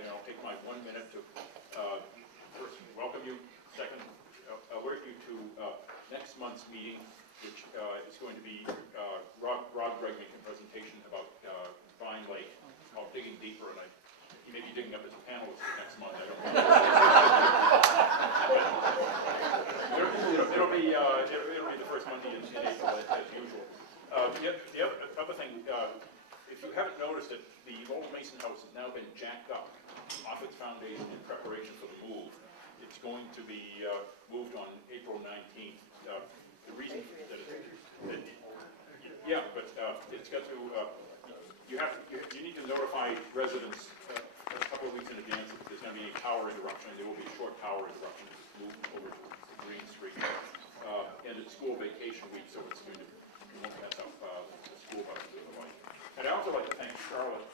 and I'll take my 1 minute to first welcome you, second alert you to next month's meeting, which is going to be Rob Gregg making a presentation about Vine Lake, called Digging Deeper, and he may be digging up as a panelist for next month, I don't know. It'll be the first Monday in April as usual. The other thing, if you haven't noticed it, the old Mason house has now been jacked up off its foundation in preparation for the move. It's going to be moved on April 19th. The reason that it's got to, you need to notify residents a couple of weeks in advance if there's going to be any power interruption. There will be a short power interruption to move over to Green Street. And it's school vacation week, so it's going to, we won't mess up the school buses and the like. And I'd also like to thank Charlotte.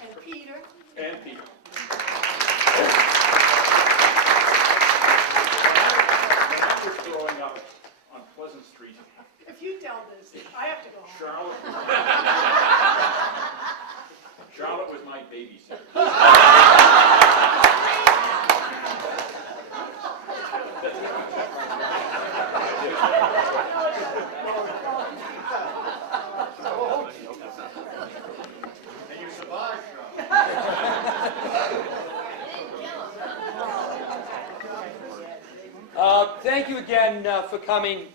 And Peter. And Peter. When I was growing up on Pleasant Street. If you tell this, I have to go home. Charlotte was my babysitter. And you survived, Thank you again for coming.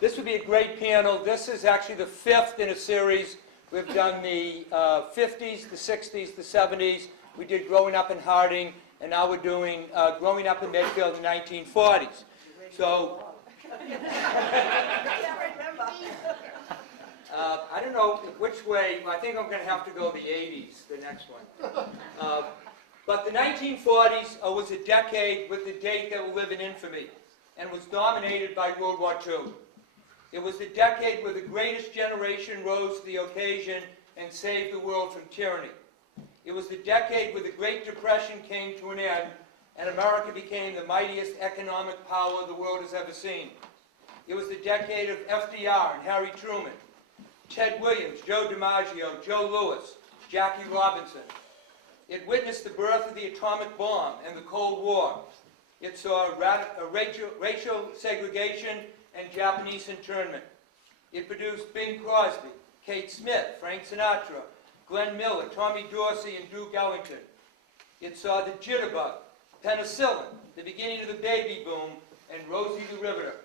This would be a great panel. This is actually the fifth in a series. We've done the 50s, the 60s, the 70s. We did Growing Up in Harding, and now we're doing Growing Up in Medfield in the 1940s. So, I don't know which way. I think I'm going to have to go the 80s, the next one. But the 1940s was a decade with a date that will live in infamy, and was dominated by World War II. It was the decade where the greatest generation rose to the occasion and saved the world from tyranny. It was the decade where the Great Depression came to an end, and America became the mightiest economic power the world has ever seen. It was the decade of FDR and Harry Truman, Ted Williams, Joe DiMaggio, Joe Louis, Jackie Robinson. It witnessed the birth of the atomic bomb and the Cold War. It saw racial segregation and Japanese internment. It produced Bing Crosby, Kate Smith, Frank Sinatra, Glenn Miller, Tommy Dorsey, and Duke Ellington. It saw the jitterbug, penicillin, the beginning of the baby boom, and Rosie the Riveter.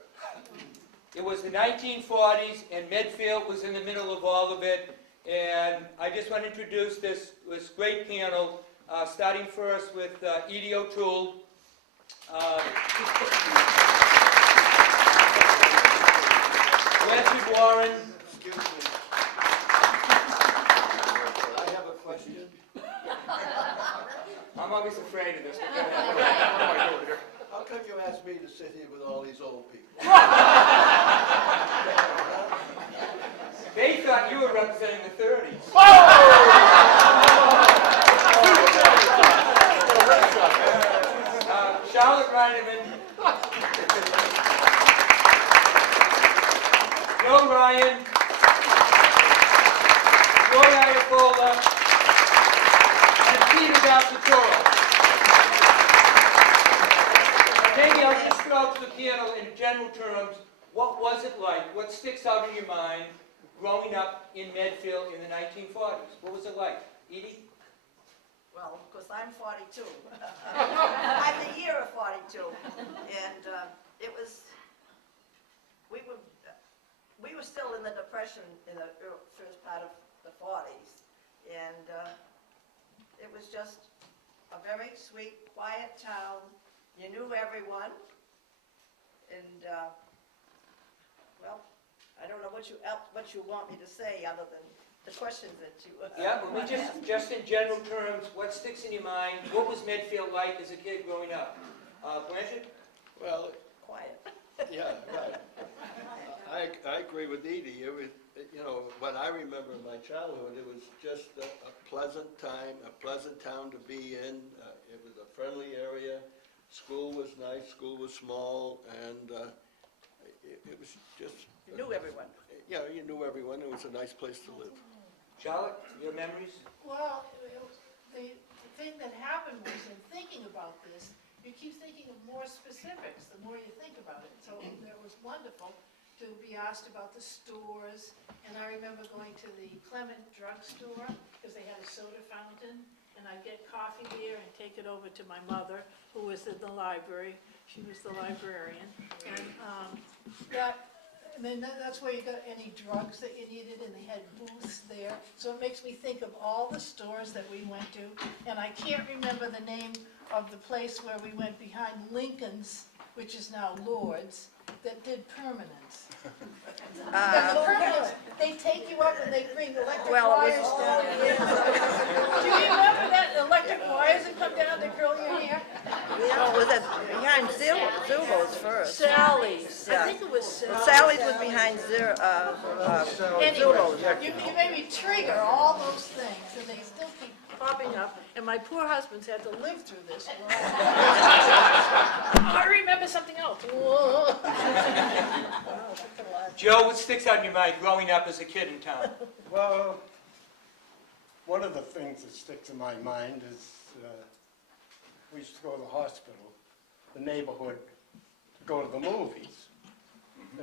It was the 1940s, and Medfield was in the middle of all of it. And I just want to introduce this great panel, starting first with Edie O'Toole. Blanchard Warren. Excuse me. I have a question. I'm always afraid of this. How come you asked me to sit here with all these old people? They thought you were representing the 30s. Charlotte Reineman. Joe Ryan. Iafolla and Peter Vasaturo. Maybe I'll just go out to the piano in general terms. What was it like? What sticks out in your mind growing up in Medfield in the 1940s? What was it like? Edie? Well, of course, I'm 42. I'm the year of 42. And it was, we were still in the Depression in the first part of the 40s. And it was just a very sweet, quiet town. You knew everyone. And, well, I don't know what you want me to say other than the questions that you... Yeah, but we just in general terms, what sticks in your mind? What was Medfield like as a kid growing up? Blanchard? Well, Quiet. yeah, right. I agree with Edie. It was, you know, what I remember in my childhood, it was just a pleasant time, a pleasant town to be in. It was a friendly area. School was nice. School was small, and it was just... You knew everyone. Yeah, you knew everyone. It was a nice place to live. Charlotte, your memories? Well, the thing that happened was, in thinking about this, you keep thinking of more specifics the more you think about it. So it was wonderful to be asked about the stores, and I remember going to the Clement drugstore, because they had a soda fountain, and I'd get coffee there and take it over to my mother, who was in the library. She was the librarian, and then that's where you got any drugs that you needed, and they had booths there. So it makes me think of all the stores that we went to, and I can't remember the name of the place where we went behind Lincoln's, which is now Lord's, that did permanence. And the permanence, they take you up and they bring electric wires down. Do you remember that, electric wires that come down to curl your hair? Yeah, was it behind Zulo's first? Sally's. I Yeah. think it was Sally's. Sally's was behind Zulo's. You made me trigger all those things, and they still keep popping up, and my poor husband's had to live through this. I remember something else. Whoa. Joe, what sticks out in your mind growing up as a kid in town? Well, one of the things that sticks in my mind is we used to go to the hospital, the neighborhood, to go to the movies.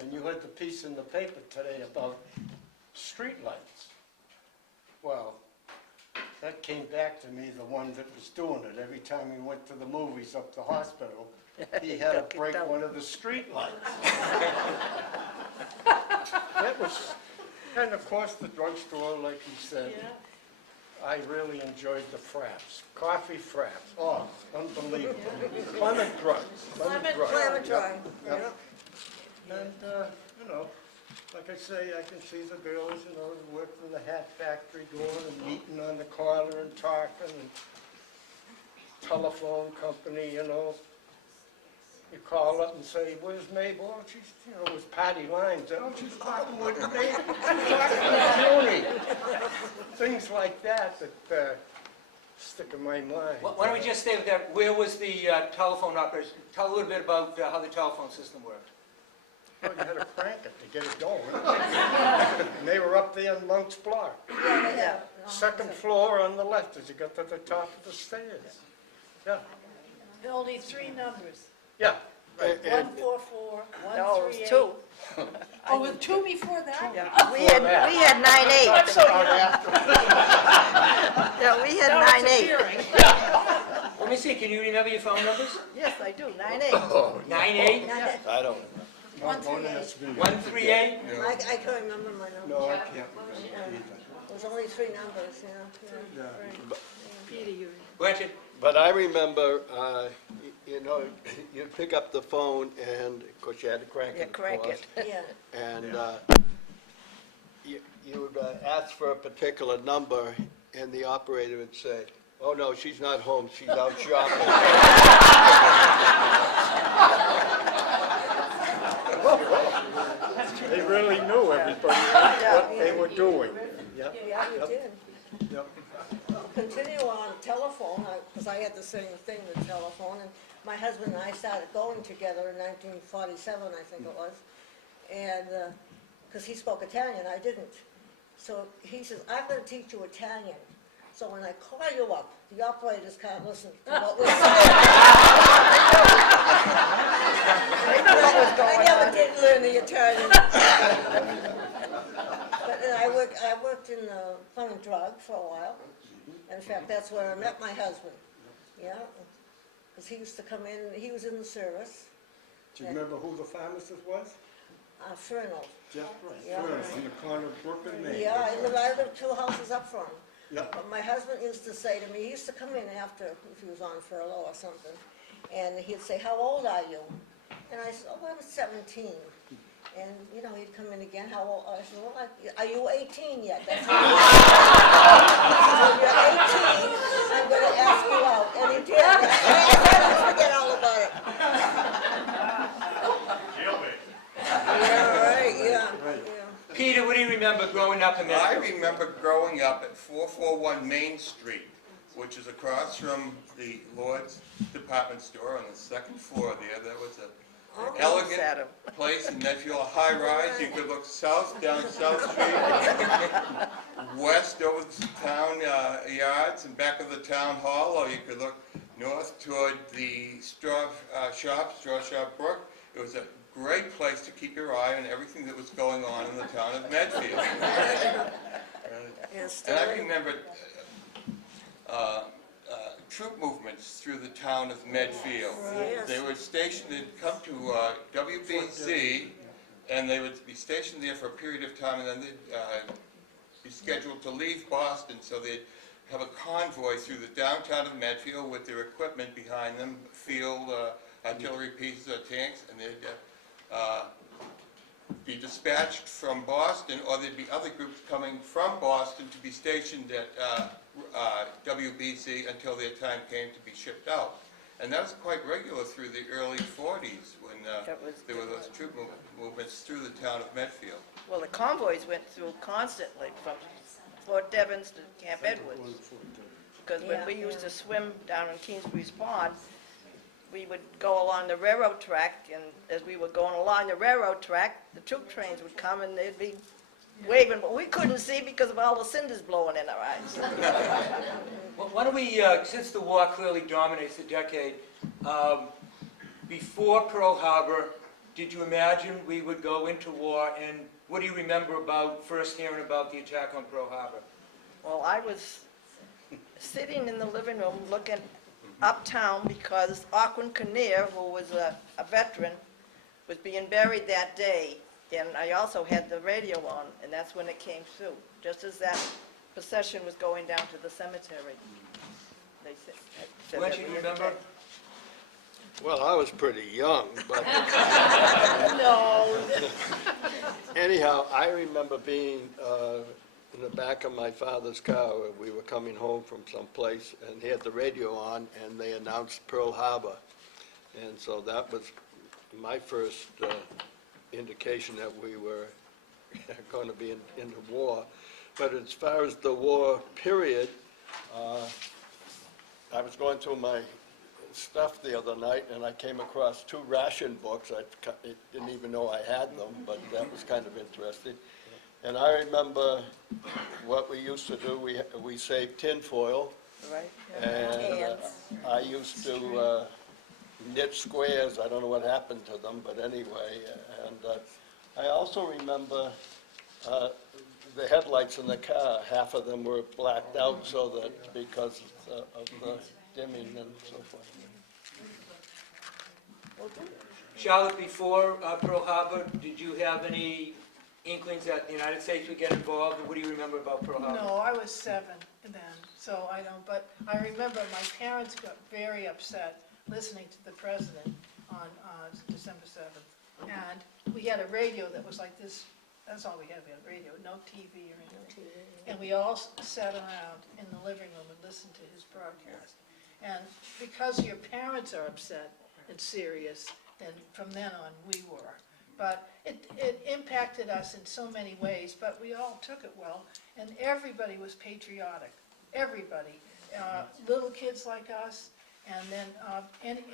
And you had the piece in the paper today about streetlights. Well, that came back to me, the one that was doing it. Every time we went to the movies up the hospital, he had to break one of the streetlights. That was, and of course the drugstore, like you said. Yeah. I really enjoyed the fraps, coffee fraps. Oh, unbelievable. Clement drugs. Clement Clement drug. Yep. And, you know, like I say, I can see the girls, you know, that worked in the hat factory going and meeting on the corner and talking, and telephone company, you know. You call up and say, where's Mabel? Oh, she's, you know, it was Patty Lyons. Oh, she's talking with me. She's talking with Julie. Things like that stick in my mind. Why don't we just stay with that? Where was the telephone operation? Tell a little bit about how the telephone system worked. Well, you had to crank it to get it going. And they were up there in Monk's Block. Yeah. Second floor on the left as you got to the top of the stairs. Yeah, Only 3 numbers. yeah. 144, No, it 138. was 2. Oh, with 2 before that? Yeah. We had 9/8. I'm so young. Yeah, we had Now it's 9/8. appearing. Let me see, can you remember your phone numbers? Yes, I do, 9/8. 98? 9/8. I don't. 138. 138? I can't remember my number. No, I can't It was only 3 numbers, yeah. Right. Peter, you Blanchard? But I remember, you know, you'd pick up the phone and, of course, you had to crank it, Yeah, of crank course. it. Yeah. And you would ask for a particular number, and the operator would say, oh, no, she's not home, she's out shopping. They really knew everybody what they were doing. Yep. Yeah, you did. Yep. Continue on telephone, because I had the same thing with telephone, and my husband and I started going together in 1947, I think it was, and, because he spoke Italian, I didn't. So he says, I'm going to teach you Italian. So when I call you up, the operators can't listen to what we're saying. I never did learn the Italian. But I worked in Clement Drug for a while. In fact, that's where I met my husband. Yeah, because he used to come in, he was in the service. Do you remember who the pharmacist was? Fernald. Jeff Rice. Yeah. First, in the corner of Brooklyn, Maine. Yeah, I lived 2 houses up from him. Yeah. But my husband used to say to me, he used to come in after, if he was on furlough or something, and he'd say, how old are you? And I said, oh, I'm 17. And, you know, he'd come in again, how old? I said, well, are you 18 yet? That's what he said. When you're 18, I'm going to ask you out. And he did. I forget all about it. Yeah, right, yeah. Peter, what do you remember growing up in I Medfield? remember growing up at 441 Main Street, which is across from the Lord's department store on the second floor there. There was an elegant place in Medfield, a high rise. You could look south down South Street, west over the town yards and back of the town hall, or you could look north toward the straw shop brook. It was a great place to keep your eye on everything that was going on in the town of Medfield. And I remember troop movements through the town of Medfield. Yes. They were stationed, they'd come to WBC, and they would be stationed there for a period of time, and then they'd be scheduled to leave Boston, so they'd have a convoy through the downtown of Medfield with their equipment behind them, field, artillery pieces, tanks, and they'd be dispatched from Boston, or there'd be other groups coming from Boston to be stationed at WBC until their time came to be shipped out. And that was quite regular through the early 40s when there were those troop movements through the town of Medfield. Well, the convoys went through constantly from Fort Devens to Camp Edwards. Because when we used to swim down in Kingsbury's Pond, we would go along the railroad track, and as we were going along the railroad track, the troop trains would come and they'd be waving, but we couldn't see because of all the cinders blowing in our eyes. Well, why don't we, since the war clearly dominates the decade, before Pearl Harbor, did you imagine we would go into war, and what do you remember about first hearing about the attack on Pearl Harbor? Well, I was sitting in the living room looking uptown because Auckland Kinnear, who was a veteran, was being buried that day, and I also had the radio on, and that's when it came through, just as that procession was going down to the cemetery. They said Blanchard, you remember? Well, I was pretty young, but No. anyhow, I remember being in the back of my father's car. We were coming home from someplace, and he had the radio on, and they announced Pearl Harbor. And so that was my first indication that we were going to be in the war. But as far as the war period, I was going through my stuff the other night, and I came across 2 ration books. I didn't even know I had them, but that was kind of interesting. And I remember what we used to do. We saved tinfoil, Right. and I used to knit squares. I don't know what happened to them, but anyway. And I also remember the headlights in the car. Half of them were blacked out, so that because of the dimming and so forth. Charlotte, before Pearl Harbor, did you have any inklings that the United States would get involved, or what do you remember about Pearl Harbor? No, I was 7 then, so I don't, but I remember my parents got very upset listening to the president on December 7th. And we had a radio that was like this, that's all we had a radio, no TV or anything. And we all sat around in the living room and listened to his broadcast. And because your parents are upset and serious, then from then on we were. But it impacted us in so many ways, but we all took it well, and everybody was patriotic, everybody. Little kids like us, and then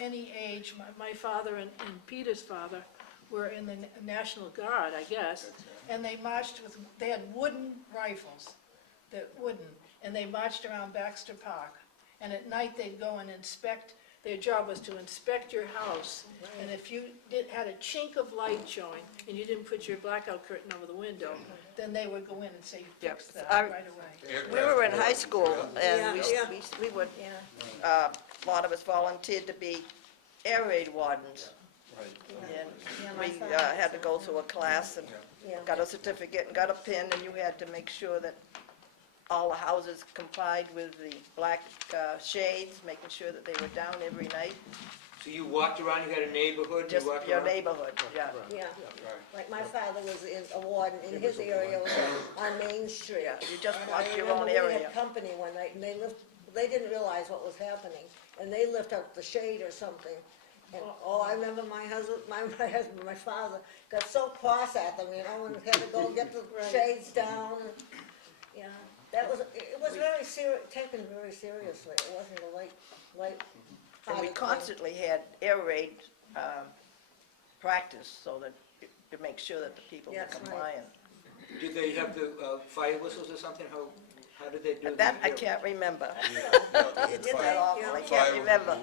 any age. My father and Peter's father were in the National Guard, I guess, and they marched with, they had wooden rifles, and they marched around Baxter Park. And at night they'd go and inspect. Their job was to inspect your house, and if you had a chink of light showing and you didn't put your blackout curtain over the window, then they would go in and say, you fixed that right away. We were in high school, and we would, a lot of us volunteered to be air raid wardens. And we had to go through a class and got a certificate and got a pin, and you had to make sure that all the houses complied with the black shades, making sure that they were down every night. So you walked around, you had a neighborhood, you Just walked your around? neighborhood, yeah. Yeah, like my father was in a warden in his area was on Main Street. Yeah, you just watch I your remember own we area. had company one night, and they didn't realize what was happening, and they lifted up the shade or something. And, I remember my father got so cross at them, and had to go get the shades down, and, it was very taken very seriously. It wasn't a light. And we constantly had air raid practice so that to make sure that the people were Yes, right. compliant. Did they have the fire whistles or something? How did they do? That I can't remember. You did that awful, I can't remember.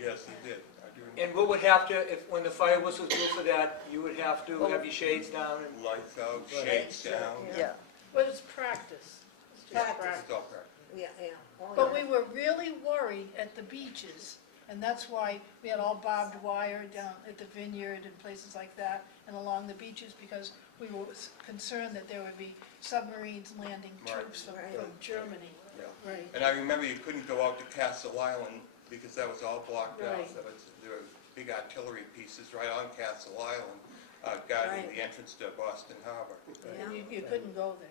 Yes, they did. I do remember. And what would have to, when the fire whistles blew for that, you would have to have your shades down and... Lights out, shades down. Yeah. But it's practice. It's just Practice. practice. It's all practice. Yeah, yeah. Oh, But yeah. we were really worried at the beaches, and that's why we had all barbed wire down at the vineyard and places like that, and along the beaches, because we were concerned that there would be submarines landing Right. troops from Germany. Yeah. Right. And I remember you couldn't go out to Castle Island because that was all blocked Right. off. There were big artillery pieces right on Castle Island, guarding Right. the entrance to Boston Harbor. And you couldn't go there.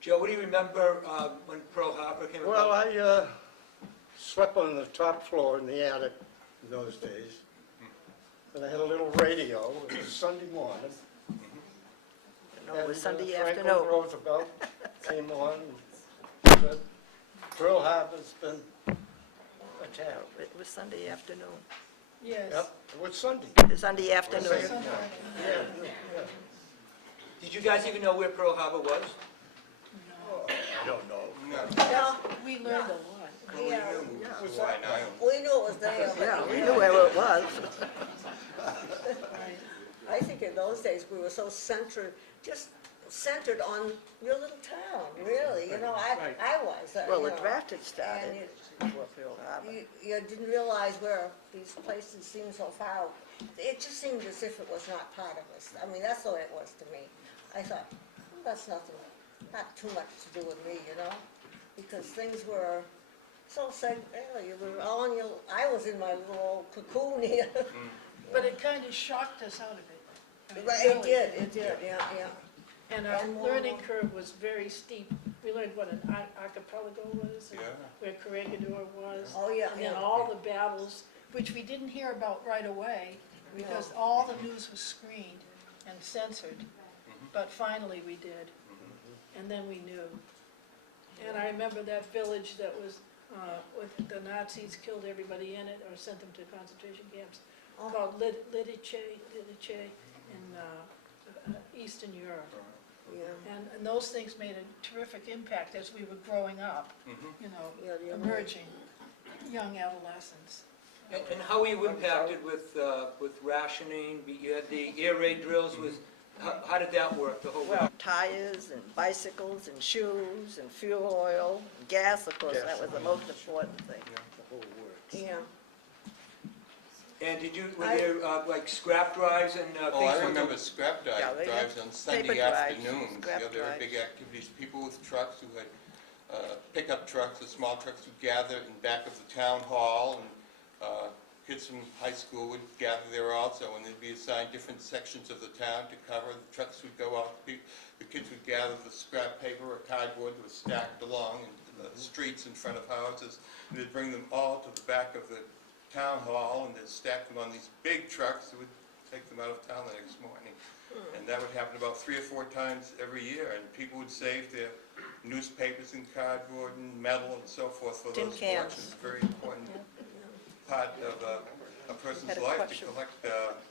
Joe, what do you remember when Pearl Harbor came about? Well, I slept on the top floor in the attic in those days. And I had a little radio. It was Sunday morning. No, it was And, Sunday Franklin afternoon. Roosevelt came on and said, Pearl Harbor's been attacked. It was Sunday afternoon. Yes. Yep, it was Sunday. Sunday afternoon. Sunday. Yeah. Did you guys even know where Pearl Harbor was? I don't know. No, No, We learned a lot. yeah, Why now? we knew it was there. but- Yeah, we knew where it was. Right. I think in those days, we were so just centered on your little town, really, you know, I was. Well, you the know. draft had started And before Pearl Harbor. you didn't realize where these places seemed so far. It just seemed as if it was not part of us. I mean, that's the way it was to me. I thought, well, that's not too much to do with me, you know? Because things were so you were all in your, I was in my little old cocoon here. But it kind of shocked us out of it. I mean, Right, really. it did, yeah. And our learning curve was very steep. We learned what an archipelago was, and Yeah. where Corregidor was. Oh, yeah, And then yeah. all the battles, which we didn't hear about right away, because all the news was screened and censored. But finally we did, and then we knew. And I remember that village that was, with the Nazis killed everybody in it, or sent them to concentration camps, Oh. called Lidice in Eastern Europe. Yeah. And those things made a terrific impact as we were growing up, you know, Yeah, you're right. emerging, young adolescents. And how were you impacted with rationing? You had the air raid drills. How did that work, the whole? Well, tires and bicycles and shoes and fuel oil, and gas, of course, that was the most important thing. Yeah. And were there like scrap drives and things? Oh, I like remember that? scrap Yeah, they drives had on Sunday paper drives, afternoons. scrap Yeah, there were drives. big activities. People with trucks who had pickup trucks, or small trucks, would gather in back of the town hall, and kids from high school would gather there also, and they'd be assigned different sections of the town to cover. The trucks would go out, the kids would gather the scrap paper or cardboard that was stacked along in the streets in front of houses, and they'd bring them all to the back of the town hall, and they'd stack them on these big trucks that would take them out of town the next morning. And that would happen about 3 or 4 times every year, and people would save their newspapers and cardboard and metal and so forth for Tin those cans. collections. Very important part of a person's Had a life to question. collect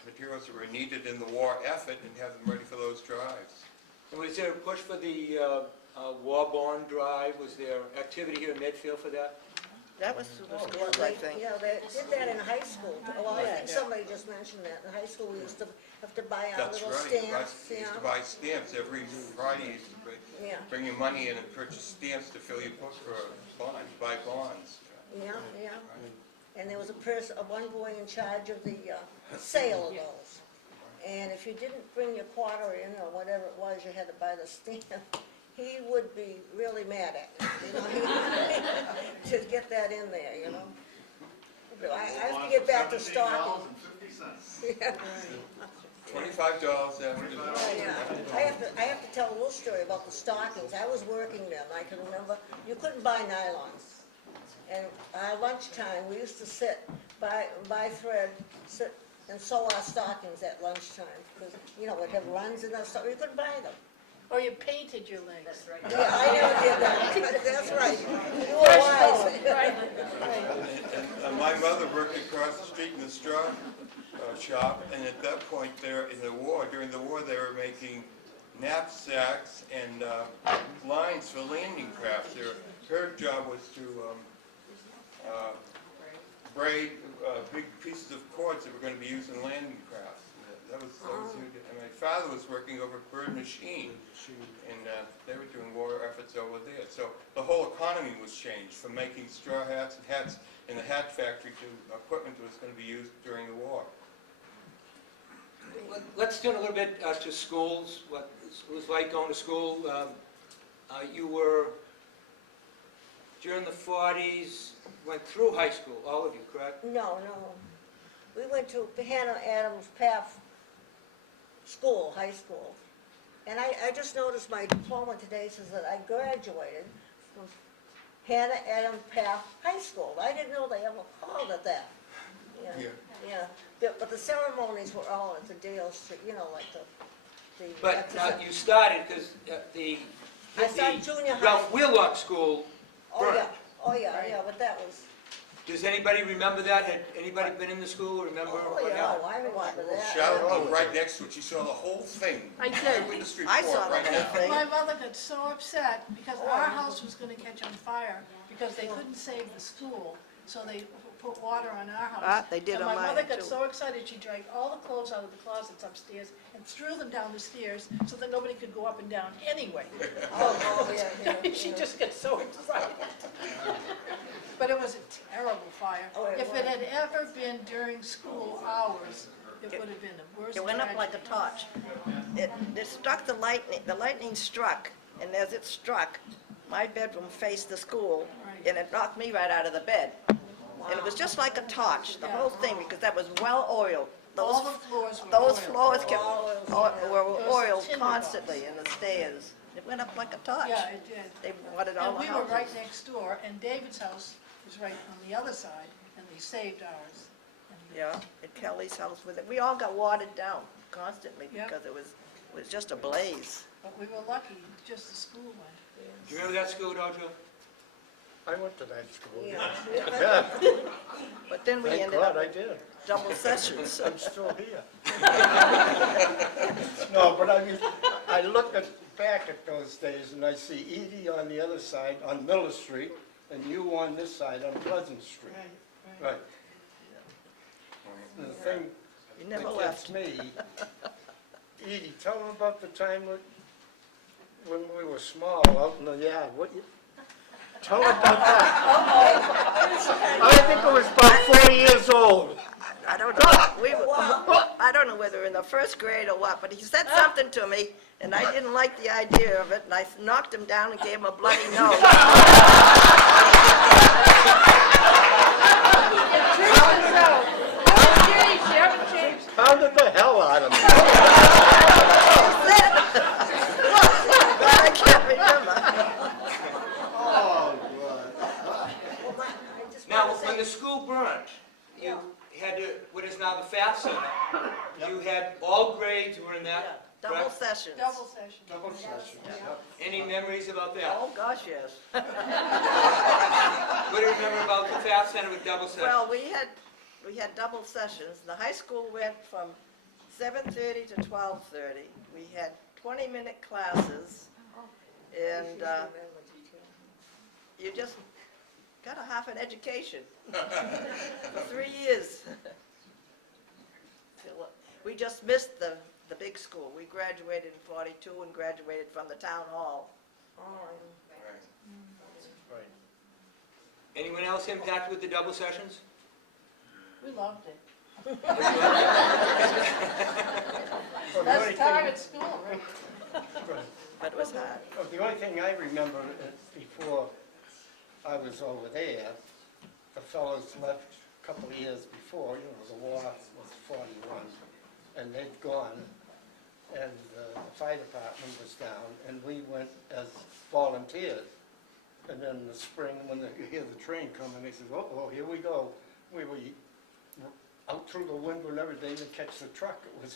materials that were needed in the war effort and have them ready for those drives. And was there a push for the war bond drive? Was there activity here in Medfield for that? That was through the schools, I think. Yeah, they did that in high school. Well, I think somebody just mentioned that. In high school, we used to have to buy our That's little right. stamps, We you used to know? buy stamps every Friday. You used to Yeah, bring your money in and purchase stamps to fill your book for bonds, buy bonds. yeah, yeah. And there was one boy in charge of the sale of those. And if you didn't bring your quarter in, or whatever it was, you had to buy the stamp. He would be really mad at you, you know, to get that in there, you know. But I have to get back to stocking. Yeah. $25 after. Yeah. I have to tell a little story about the stockings. I was working then, I can remember, you couldn't buy nylons. And our lunchtime, we used to sit, buy thread, sit and sew our stockings at lunchtime. Because, you know, we'd have runs and stuff, you couldn't buy them. Or you painted your legs. Yeah, I never did that, that's right. You were wise. Right, right. And my mother worked across the street in the straw shop, and at that point there in the war, during the war, they were making knapsacks and lines for landing crafts. Her job was to braid big pieces of cords that were going to be used in landing crafts. That was and my father was working over at Bird Machine, and they were doing war efforts over there. So the whole economy was changed from making straw hats and hats in the hat factory to equipment that was going to be used during the war. Let's turn a little bit to schools, what it was like going to school. You were, during the 40s, went through high school, all of you, correct? No. We went to Hannah Adams Path School, high school. And I just noticed my diploma today says that I graduated from Hannah Adams Path High School. I didn't know they ever called it that. But the ceremonies were all at the Dale Street, like the But you started, because I started junior high. Ralph Wheelock School burned. Oh, yeah, but that was, Does anybody remember that? Had anybody been in the school, remember? what happened? I remember that. Shadow was right next to it. She saw the whole thing. I did. Witness I report saw the right whole now. thing. My mother got so upset because our house was gonna catch on fire because they couldn't save the school, so they put water on our house. They did on And my mother mine, got too. so excited, she dragged all the clothes out of the closets upstairs and threw them down the stairs so that nobody could go up and down anyway. She just got so excited. But it was a terrible fire. If it had ever been during school hours, it would have been the worst It went up like a tragedy. torch. It struck the lightning struck, and as it struck, my bedroom faced the school, and it knocked me right out of the bed. And it was just like a torch, the whole thing, because that was well oiled. All the floors were Those oiled. floors were Those oiled tinder constantly in the stairs. It went up like a torch. Yeah, it did. They wanted all And the we were right houses. next door, and David's house was right on the other side, and they saved ours. And Yeah, at Kelly's house with it. We all got watered down constantly Yep. because it was just a blaze. But we were lucky, just the school went. Do you remember that school, Dojo? I went to that school. Yeah. But then we Thank ended God up I did. double sessions. I'm still here. No, but I look back at those days and I see Edie on the other side, on Miller Street, and you on this side, on Pleasant Street. Right. Right. And the thing You never that left. gets me, Edie, tell them about the time when we were small out in the yard. Tell them about that. I think it was about 4 years old. I don't know. I don't know whether in the first grade or what, but he said something to me, and I didn't like the idea of it, and I knocked him down and gave him a bloody nose. Pounded the hell out of me. I can't remember. Oh, Now, when the school burned, you had what is now the FAF Center. You had all grades were in that, Double correct? sessions. Double session. double session. Any memories about that? Oh, gosh, yes. What do you remember about the FAF Center with double sessions? Well, we had double sessions. The high school went from 7:30 to 12:30. We had 20-minute classes, and you just got a half an education for 3 years. We just missed the big school. We graduated in 42 and graduated from the town hall. Right. Anyone else impacted with the double sessions? We loved it. Well, the only Best thing- time at school, right? right. But it was hard. Well, the only thing I remember before I was over there, the fellows left a couple of years before, the war was 41, and they'd gone, and the fire department was down, and we went as volunteers. And then in the spring, when you hear the train coming, they said, oh, here we go. We were out through the window and everything to catch the truck. It was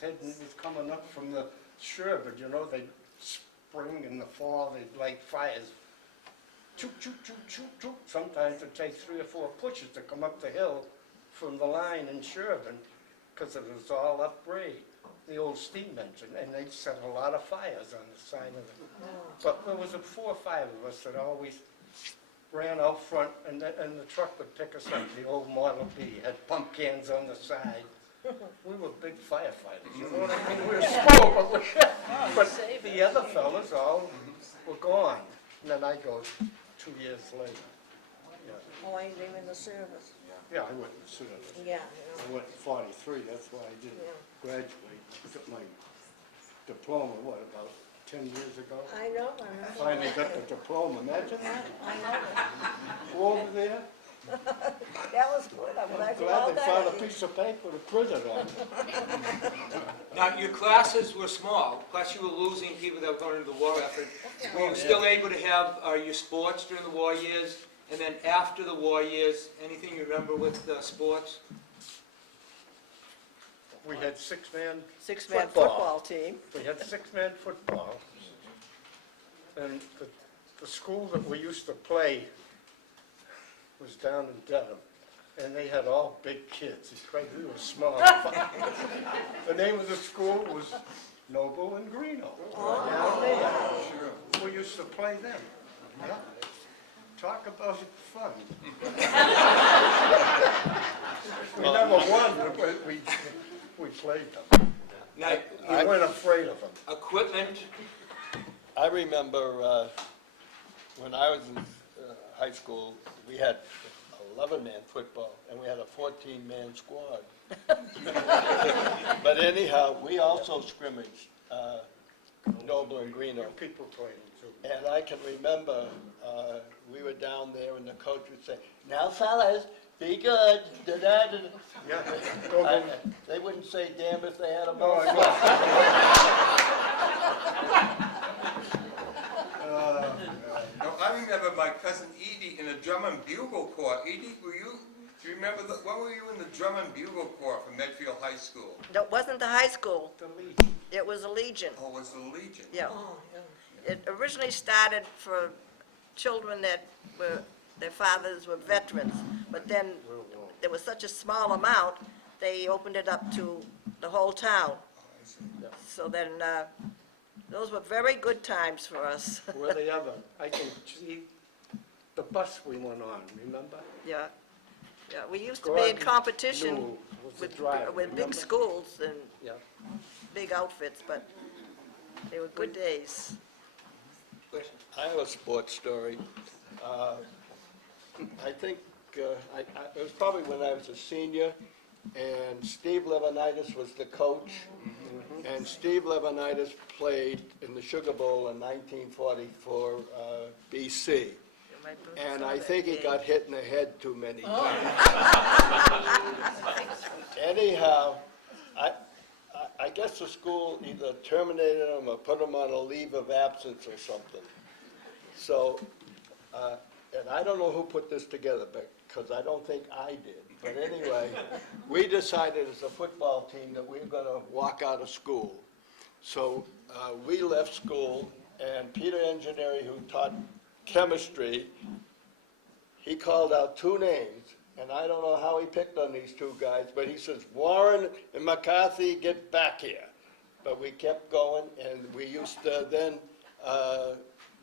coming up from the Sherbert, they'd spring in the fall, they'd light fires. Choop, choop, choop, choop, choop. Sometimes it'd take 3 or 4 pushes to come up the hill from the line in Sherbert. because it was all upgrade, the old steam engine, and they set a lot of fires on the side of it. But there was 4 or 5 of us that always ran out front, and the truck would pick us up, the old Model B, had pump cans on the side. We were big firefighters, you know what I mean? We were small, but the other fellas all were gone. And then I go 2 years later. Yeah, Oh, I ain't in the service. yeah, I went to service. Yeah, I went in 43, that's why I didn't graduate. I got my diploma, what, about 10 years ago? I know, I remember. Finally got the diploma, imagine that? I know. Go over there, That was good, I'm glad you all glad they found a got it. piece of paper to print it on. Now, your classes were small, plus you were losing people that were going into the war effort. Were you still able to have your sports during the war years? And then after the war years, anything you remember with sports? We had 6-man Six-man football team. We had 6-man football. And the school that we used to play was down in Dedham. And they had all big kids. It's crazy, we were small. The name of the school was Noble and Greeno. Down there. We used to play them. Yeah. Talk about fun. We never won, but we played them. Now, We weren't afraid of them. equipment, I remember when I was in high school, we had 11-man football, and we had a 14-man squad. But anyhow, we also scrimmaged Noble and Greeno. People playing too. And I can remember, we were down there and the coach would say, "Now fellas, be good." Da-da-da-da. Yeah. Go, go. They wouldn't say damn if they had a No, ball. I know. No, I remember my cousin Edie in a drum and bugle corps. Edie, do you remember, when were you in the drum and bugle corps from Medfield High School? No, it wasn't the high school, The Legion. it was a Legion. Oh, it was the Legion? Yeah. Oh, yeah. It originally started for children that their fathers were veterans, but then there was such a small amount, they opened it up to the whole town. Oh, I see. So then, those were very good times for us. Were they ever? I can see the bus we went on, remember? Yeah, yeah, we used to be in Gordon competition Newell was the with driver, big remember? schools and Yeah. big outfits, but they were good days. question? I have a sports story. I think, it was probably when I was a senior, and Steve Levanitis was the coach. And Steve Levanitis played in the Sugar Bowl in 1944 BC. And I think he got hit in the head too many times. Anyhow, I guess the school either terminated him or put him on a leave of absence or something. So, and I don't know who put this together, because I don't think I did. But anyway, we decided as a football team that we were going to walk out of school. So we left school, and Peter Engineering, who taught chemistry, he called out 2 names, and I don't know how he picked on these 2 guys, but he says, "Warren and McCarthy, get back here." But we kept going, and we used to then,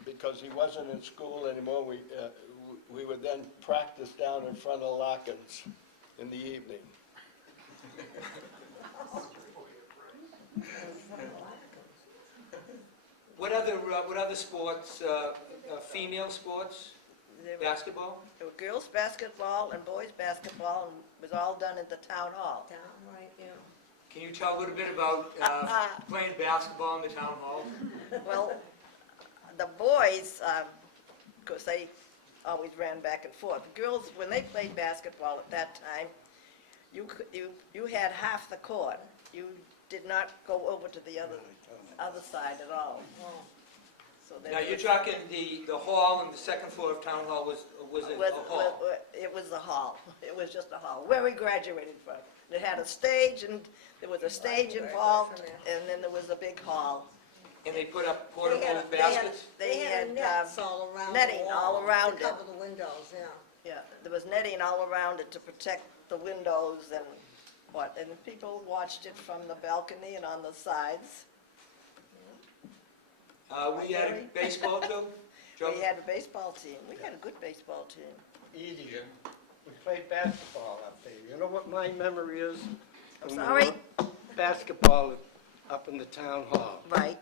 because he wasn't in school anymore, we would then practice down in front of Lockins in the evening. What other sports, female sports, basketball? There were girls' basketball and boys' basketball, and it was all done at the town hall. Down, right, yeah. Can you tell a little bit about playing basketball in the town hall? Well, the boys, of course, they always ran back and forth. The girls, when they played basketball at that time, you had half the court. You did not go over to the other side at all. So there Now, you're was- talking the hall and the second floor of town hall was it a hall? It was the hall. It was just a hall, where we graduated from. It had a stage, and there was a stage involved, and then there was a big hall. And they put up portable They had- baskets? They had nets all around the netting wall all around to it. cover the windows, yeah. Yeah, there was netting all around it to protect the windows, and what, and people watched it from the balcony and on the sides. We had a baseball too? Joe? We had a baseball team. We had a good baseball team. Edie, we played basketball up there. You know what my memory is? I'm When we sorry? were Basketball up in the town hall. Right.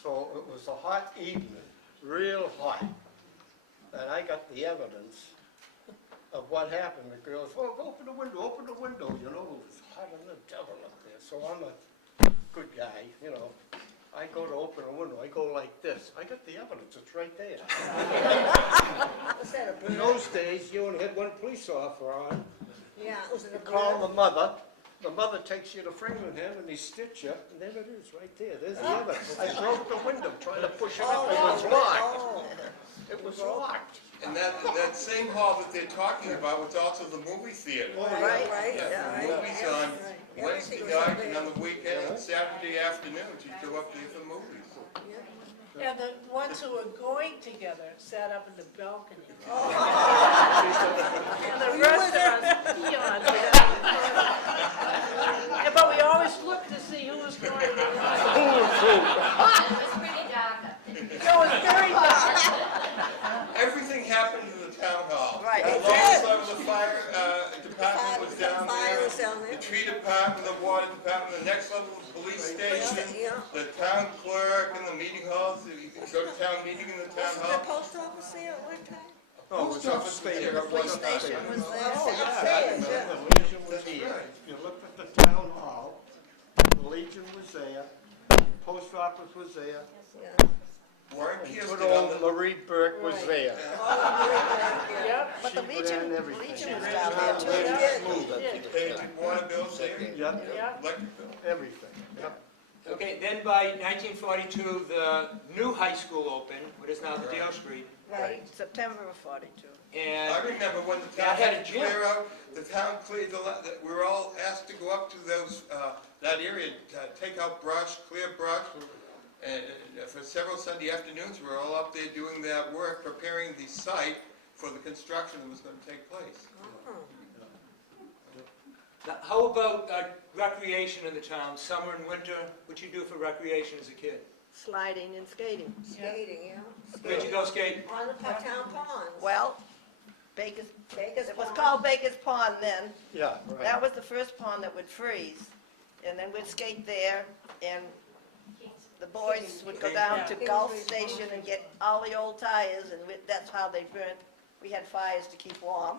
So it was a hot evening, real hot. And I got the evidence of what happened. The girls, oh, open the window, you know, it was hot as the devil up there. So I'm a good guy, you know. I go to open a window, I go like this. I got the evidence, it's right there. Was that a In bird? those days, you only had one police officer on. Yeah, was it You a call bird? the mother takes you to Framingham and they stitch you, and there it is, right there, there's the evidence. I broke the window trying to push it up, it was locked. Oh, It was locked. And that same hall that they're talking about was also the movie theater. Right, right, Yeah, yeah, the right. movies on Wednesday Everything was up night and there. on the weekend and Saturday afternoons, you go up there for movies. And the ones who were going together sat up in the balcony. And the rest of us peons. Yeah, but we always looked to see who was going to the It was pretty dark up there. It was very dark. Everything happened in the town hall. Right. The lowest level of the fire department was down Fire there. was down there. The tree department, the water department, the next level was the police station, Yeah. the town clerk and the meeting halls. You could go to town meeting in the town Wasn't the hall. post office there at one time? Oh, it was upstairs. Police station was there. Oh, yeah, Upstairs, yeah. the Legion was That's here. right. You looked at the town hall, the Legion was there, post office was there, Yeah. Warren and Pierce good did on old the, Marie Burke was there. Yep. But the She Legion, ran everything. Legion was down there too. paid water bills there, Yep, Yep. electric bill. everything, yep. Okay, then by 1942, the new high school opened, what is now the Dale Street. Right, September of '42. And I remember when the Yeah, I town had had a to gym. clear out, the town cleared we were all asked to go up to those, that area, take out brush, clear brush. And for several Sunday afternoons, we were all up there doing that work, preparing the site for the construction that was going to take place. now, how about recreation in the town, summer and winter? What'd you do for recreation as a kid? Sliding and skating. Skating, yeah. Where'd you go skating? On the town ponds. Well, Baker's, Baker's it was Pond. called Baker's Pond then. Yeah, That right. was the first pond that would freeze. And then we'd skate there, and the boys would go down to Gulf Station and get all the old tires, and that's how they burnt. We had fires to keep warm.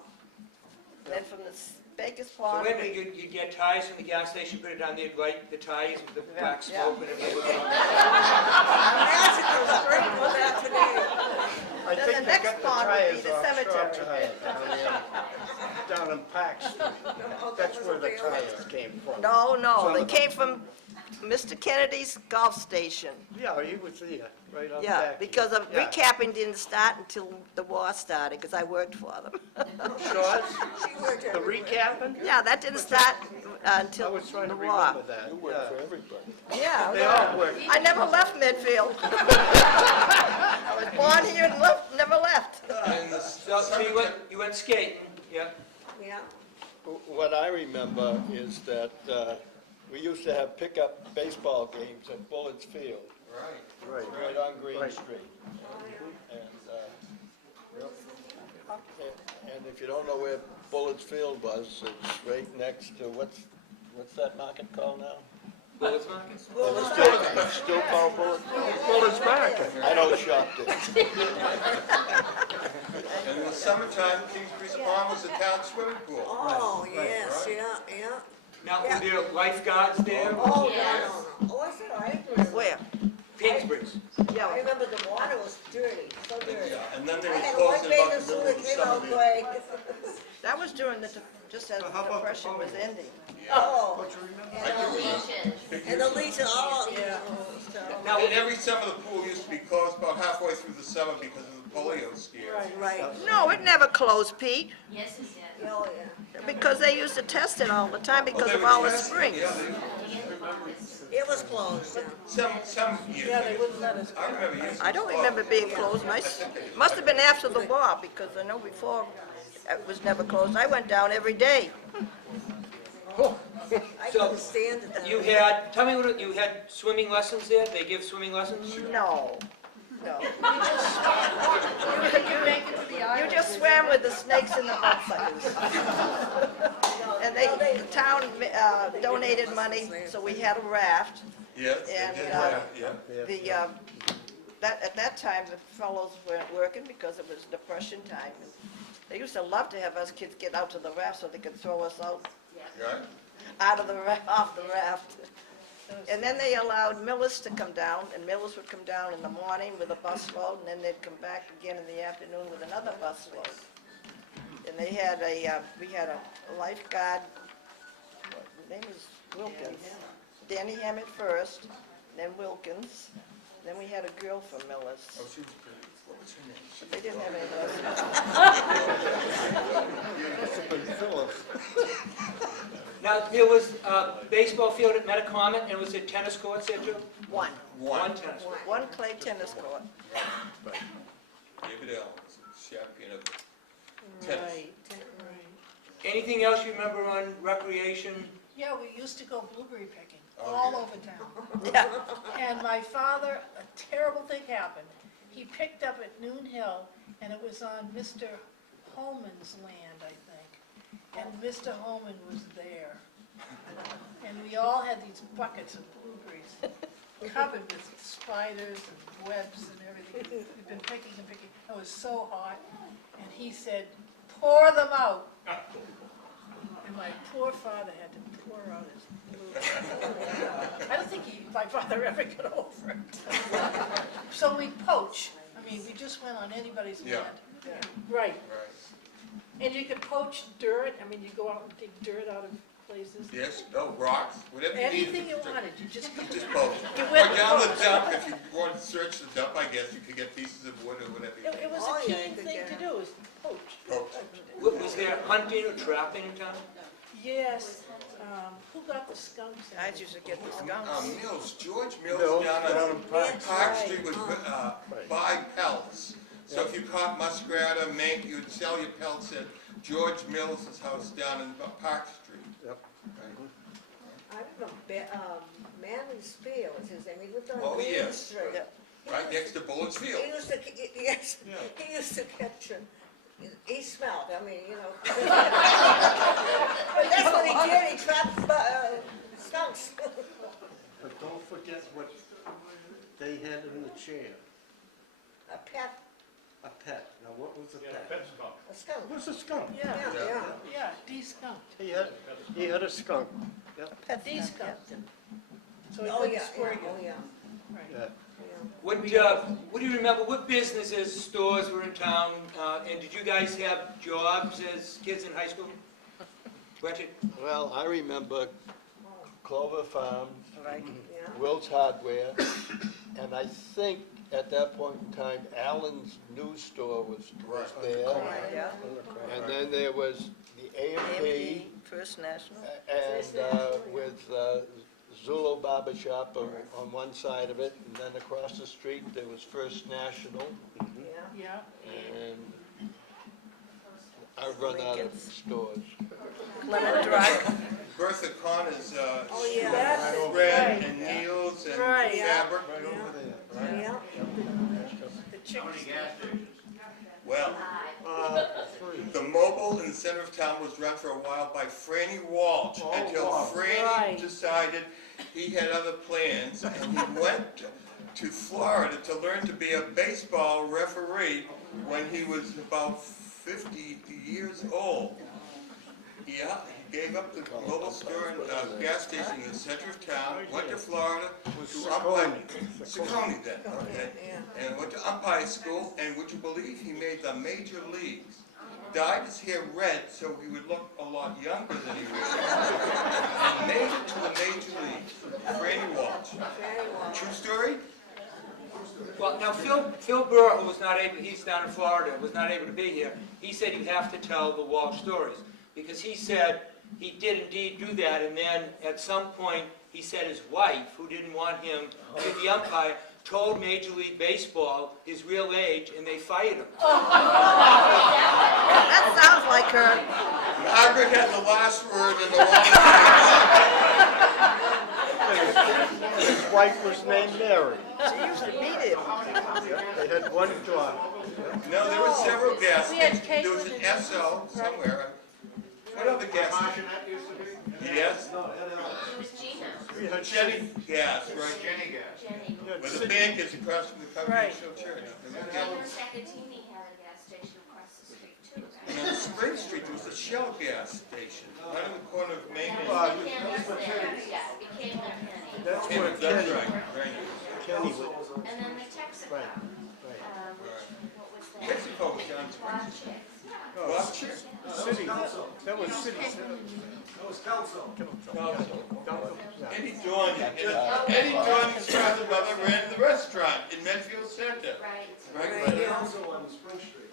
Then from the Baker's So Pond, wait a minute, you get tires from the gas station, put it on there, light the tires with the black Yeah. smoke and everything. Imagine the spring was that today. I Then think the they next got the pond would be tires the off Short cemetery. Tire down in Park Street. That's where the tires came from. no, they came from Mr. Kennedy's Gulf Station. Yeah, he was there, right on Yeah, back. because of Yeah. recapping didn't start until the war started, because I worked for them. Shorts, She worked the everywhere. recapping? Yeah, that didn't start I until was trying the to war. remember that. You worked for everybody. Yeah, They all worked. I never left Medfield. I was born here and never left. And the So you went skating, yeah? Yeah. What I remember is that we used to have pickup baseball games at Bullets Field, Right. right on Green Right. Street. And if you don't know where Bullets Field was, it's right next to, what's that market called now? Bullets Market? It's still called Bullets? Bullets Market. I don't shop there. And in the summertime, Kings Creek Pond was the town swimming pool. Oh, yes, yeah, yeah. Now, were there lifeguards there? Oh, Yes. no. Oh, I said, I remember. Where? Kingsbury's. Yeah, I remember the water was dirty, so dirty. Yeah, and then they I were had closed one in bathing about the suit middle that of the came summer. out gray. that was during just as the How about the Depression was ponies? ending. Oh, Don't you remember? I do remember. Leashes. and the Legion, oh, Yeah. Now, And every summer, the pool used to be closed about halfway through the summer because of the polio scares. right. No, it never closed, Pete, Yes, it did. Oh, yeah. because they used to test it all the time Well, because they of were all the testing, springs. yeah, they- It was closed, yeah. Some years. Yeah, they wouldn't let us. I remember years. I don't remember being closed, must have been after the war, because I know before it was never closed. I went down every day. I So, couldn't stand it then. You had, tell me what, you had swimming lessons there? They give swimming lessons? No, no. You make it to the You island. just swam with the snakes and the mudsuckers. And the town donated money, so we had a raft. Yes, they And, did, yeah. At that time, the fellows weren't working because it was Depression time. And they used to love to have us kids get out to the raft so they could throw us out of the off the raft. And then they allowed millers to come down, and millers would come down in the morning with a busload, and then they'd come back again in the afternoon with another busload. And they had we had a lifeguard, his name was Wilkins. Danny Hammett first, then Wilkins, then we had a girl from Millers. Oh, she was pretty. What was her name? But they didn't have any lessons. Now, there was a baseball field at Metacomet, and was it tennis courts there too? One Tennis court. One clay tennis court. David Allen was a champion of tennis. Right. Anything else you remember on recreation? Yeah, we used to go blueberry picking Oh, all yeah. over town. Yeah. And my father, a terrible thing happened. He picked up at Noon Hill, and it was on Mr. Holman's land, I think. And Mr. Holman was there. And we all had these buckets of blueberries covered with spiders and webs and everything. We've been picking and picking. It was so hot. And he said, pour them out. And my poor father had to pour out his blueberries. I don't think my father ever got over it. So we'd poach. I mean, we just went on anybody's Yeah. land. Right. Right. And you could poach dirt. I mean, you go out and dig dirt out of places. Yes, no, rocks, whatever you need. Anything you wanted, you just Just both. You Or went down the both. dump, if you want to search the dump, I guess, you could get pieces of wood or whatever you It need. was Oh, a yeah, keen you could thing get to it. do, was poach. Poach. Was there hunting or trapping in town? Yes. Who got the skunks? I used to get the skunks. Mills, George Mills Mills down down on on Park Park Street. Street would buy pelts. So if you caught muskrat or mink, you'd sell your pelts at George Mills' house down in Park Street. Yep. I remember Manly Spear was his name. He lived on Oh, Green yes. Street. Yeah. Right next to Bullitt's Field. He used to, yes, he used to catch him. He smelled, I mean, you know. But that's what he did, he trapped skunks. But don't forget what they had in the chair, A pet, a pet. Now, what was a pet? a skunk. It was a skunk. Yeah, Yeah. yeah, de-skunked. He had a skunk. Yep. De-skunked him. So he Oh, couldn't yeah, squirt yeah, you. oh, yeah, Right. Yeah. yeah. What do you remember, what businesses, stores were in town, and did you guys have jobs as kids in high school? Blanchard? Well, I remember Clover Farm, Right. Yeah. Will's Hardware, and I think at that point in time, Allen's news store was there. Yeah. And then there was the A&P, First National. and with Zulu Barber Shop on one side of it, and then across the street there was First National, Yeah. Yeah. and I've run out of stores. Clement Drug. Bertha Connor's Oh, yeah. That's it, Red right. and Neil's and Right. Fabric. Right over there. Yeah. The chicks. Well, the mobile in the center of town was run for a while by Franny Walsh until Franny Right. decided he had other plans, and he went to Florida to learn to be a baseball referee when he was about 50 years old. Yeah, he gave up the mobile store and gas station in the center of town, went to Florida to umpire, Saucony then, okay, and went to umpire school, and would you believe he made the major leagues? Dyed his hair red so he would look a lot younger than he was, and made it to the major leagues. Franny Walsh. True story? Well, now Phil Burr, who was not able, he's down in Florida, was not able to be here, he said you have to tell the Walsh stories. Because he said he did indeed do that, and then at some point, he said his wife, who didn't want him to be the umpire, told Major League Baseball his real age, and they fired him. That sounds like her. Margaret had the last word in the law. His wife was named Mary. She used to beat him. They had one daughter. No, there were several gas We had stations. There was an Caitlin and- SO somewhere. What other gas station? Yes, It was Gina, We had Jenny Gas, right? Jenny. Where the bank is across from the Congregational Church. And then Sacatini had a gas station across the street too, right? And on Spring Street, there was a Shell gas station, right in the corner of Main and... Kenny's there, yeah, it became a Kenny. That's Kenny, where that's Kenny, right, right. Kenny was. And then the Texaco, Right, what was that? Texaco was on Spring Bob Street. Chicks. Bob Chick. City, that was city. Eddie Dawn used to have the mother ran the restaurant in Medfield Center. Right. Right. Also on Spring Street.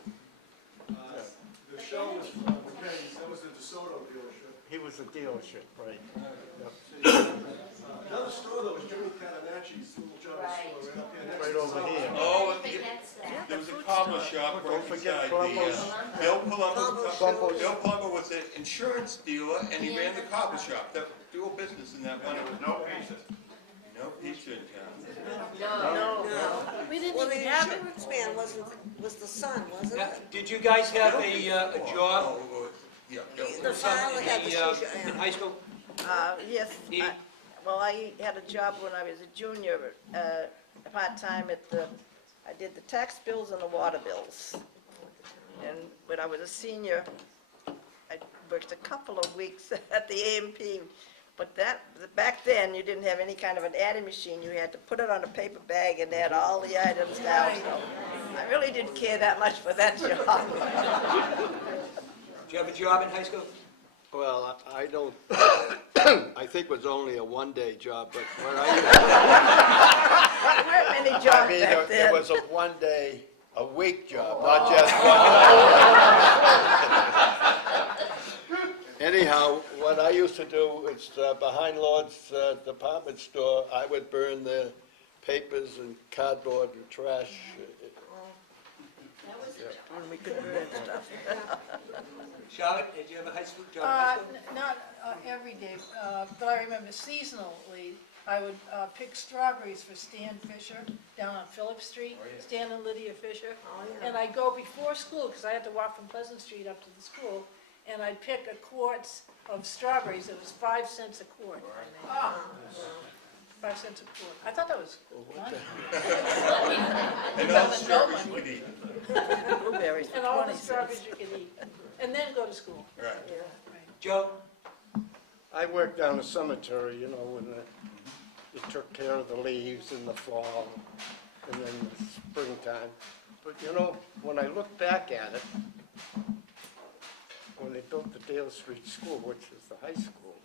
The show was from Kenny's, that was the DeSoto dealership. He was a dealership, right. Another store that was Jimmy Catanacci's little John's store right up here next Right to over South. here. I Oh, forget that. there was a cobbler shop right Don't forget beside Columbo's. Bill Palumbo. Columbo's. Bill Palumbo was an insurance dealer, and he ran the cobbler shop. That dual business in that one. No pizza. No pizza in town. No. We didn't Well, the even have it. insurance man was the son, wasn't Now, it? did you guys have a job Yeah. The father had the shisha, in yeah. high school? Yes, Edie? well, I had a job when I was a junior, part-time at I did the tax bills and the water bills. And when I was a senior, I worked a couple of weeks at the A&P. But back then, you didn't have any kind of an adding machine. You had to put it on a paper bag and add all the items down. So I really didn't care that much for that job. Did you have a job in high school? Well, I don't, I think it was only a one-day job, but when There weren't many I jobs mean, back it then. was a one-day, a week job, not just one. Anyhow, what I used to do is behind Lord's department store, I would burn the papers and cardboard and trash. That was a job. When we could burn stuff. Charlotte, did you have a high school job in high school? Not every day, but I remember seasonally, I would pick strawberries for Stan Fisher down on Phillip Street, Stan and Lydia Fisher. And I'd go before school, because I had to walk from Pleasant Street up to the school, and I'd pick a quart of strawberries. It was 5 cents a quart. 5 cents a quart. I thought that was funny. And all the strawberries you could eat. Blueberries for And all the 20 cents. strawberries you could eat, and then go to school. Right. Joe? I worked down the cemetery, you know, when you took care of the leaves in the fall and then the springtime. But, you know, when I look back at it, when they built the Dale Street School, which is the high school,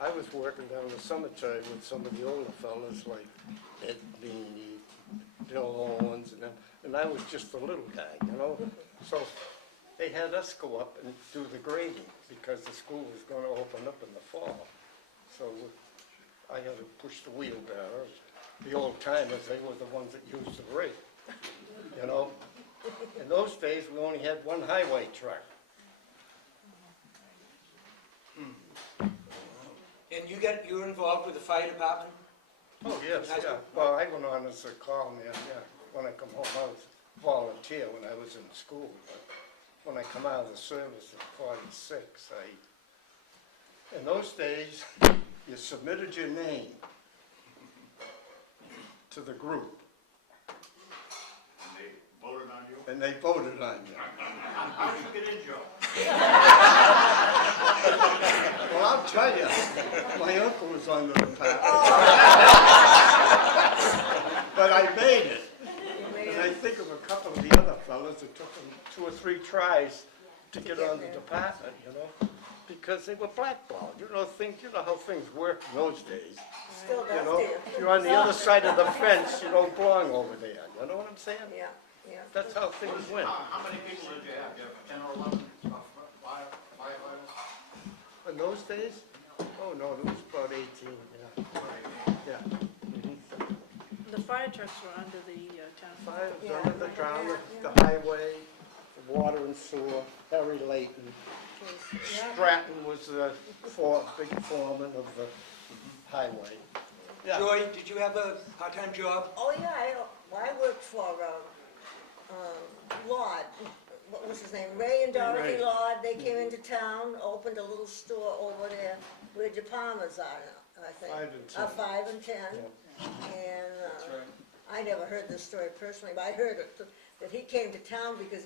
I was working down the cemetery with some of the older fellas like Ed Meany, Bill Owens, and them, and I was just a little guy, you know? So they had us go up and do the grading because the school was gonna open up in the fall. So I had to push the wheelbarrow. The old timers, they were the ones that used the rig, you know? In those days, we only had one highway truck. And you were involved with the fire department? Oh, yes, High yeah. school? Well, I went on as a call man, yeah. When I come home, I was volunteer when I was in school. But when I come out of the service in '46, in those days, you submitted your name to the group. And they voted on you. How did you get in, Joe? Well, I'll tell you, my uncle was on the department. But I made it. And I think of a couple of the other fellas, it took them 2 or 3 tries to get on the department, you know, because they were blackballed. You know how things work in those days. Still You does, know, dear. if you're on the other side of the fence, you don't belong over there. You know what I'm saying? Yeah, yeah. That's how things went. How many people did you have? You have 10 or 11 firefighters? In those days? Oh, no, it was about 18, yeah. Yeah. The fire trucks were under the town. Fire was under the ground, the highway, the water and sewer, Harry Layton. Yeah. Stratton was the big foreman of the highway. Yeah. Joy, did you have a part-time job? Oh, yeah, I worked for, Lord, what was his name, Ray and Dorothy Ray. Lord. They came into town, opened a little store over there where the Palmers are now, I think. 5 and 10. 5 and 10. And, I never heard this story personally, but I heard it, that he came to town because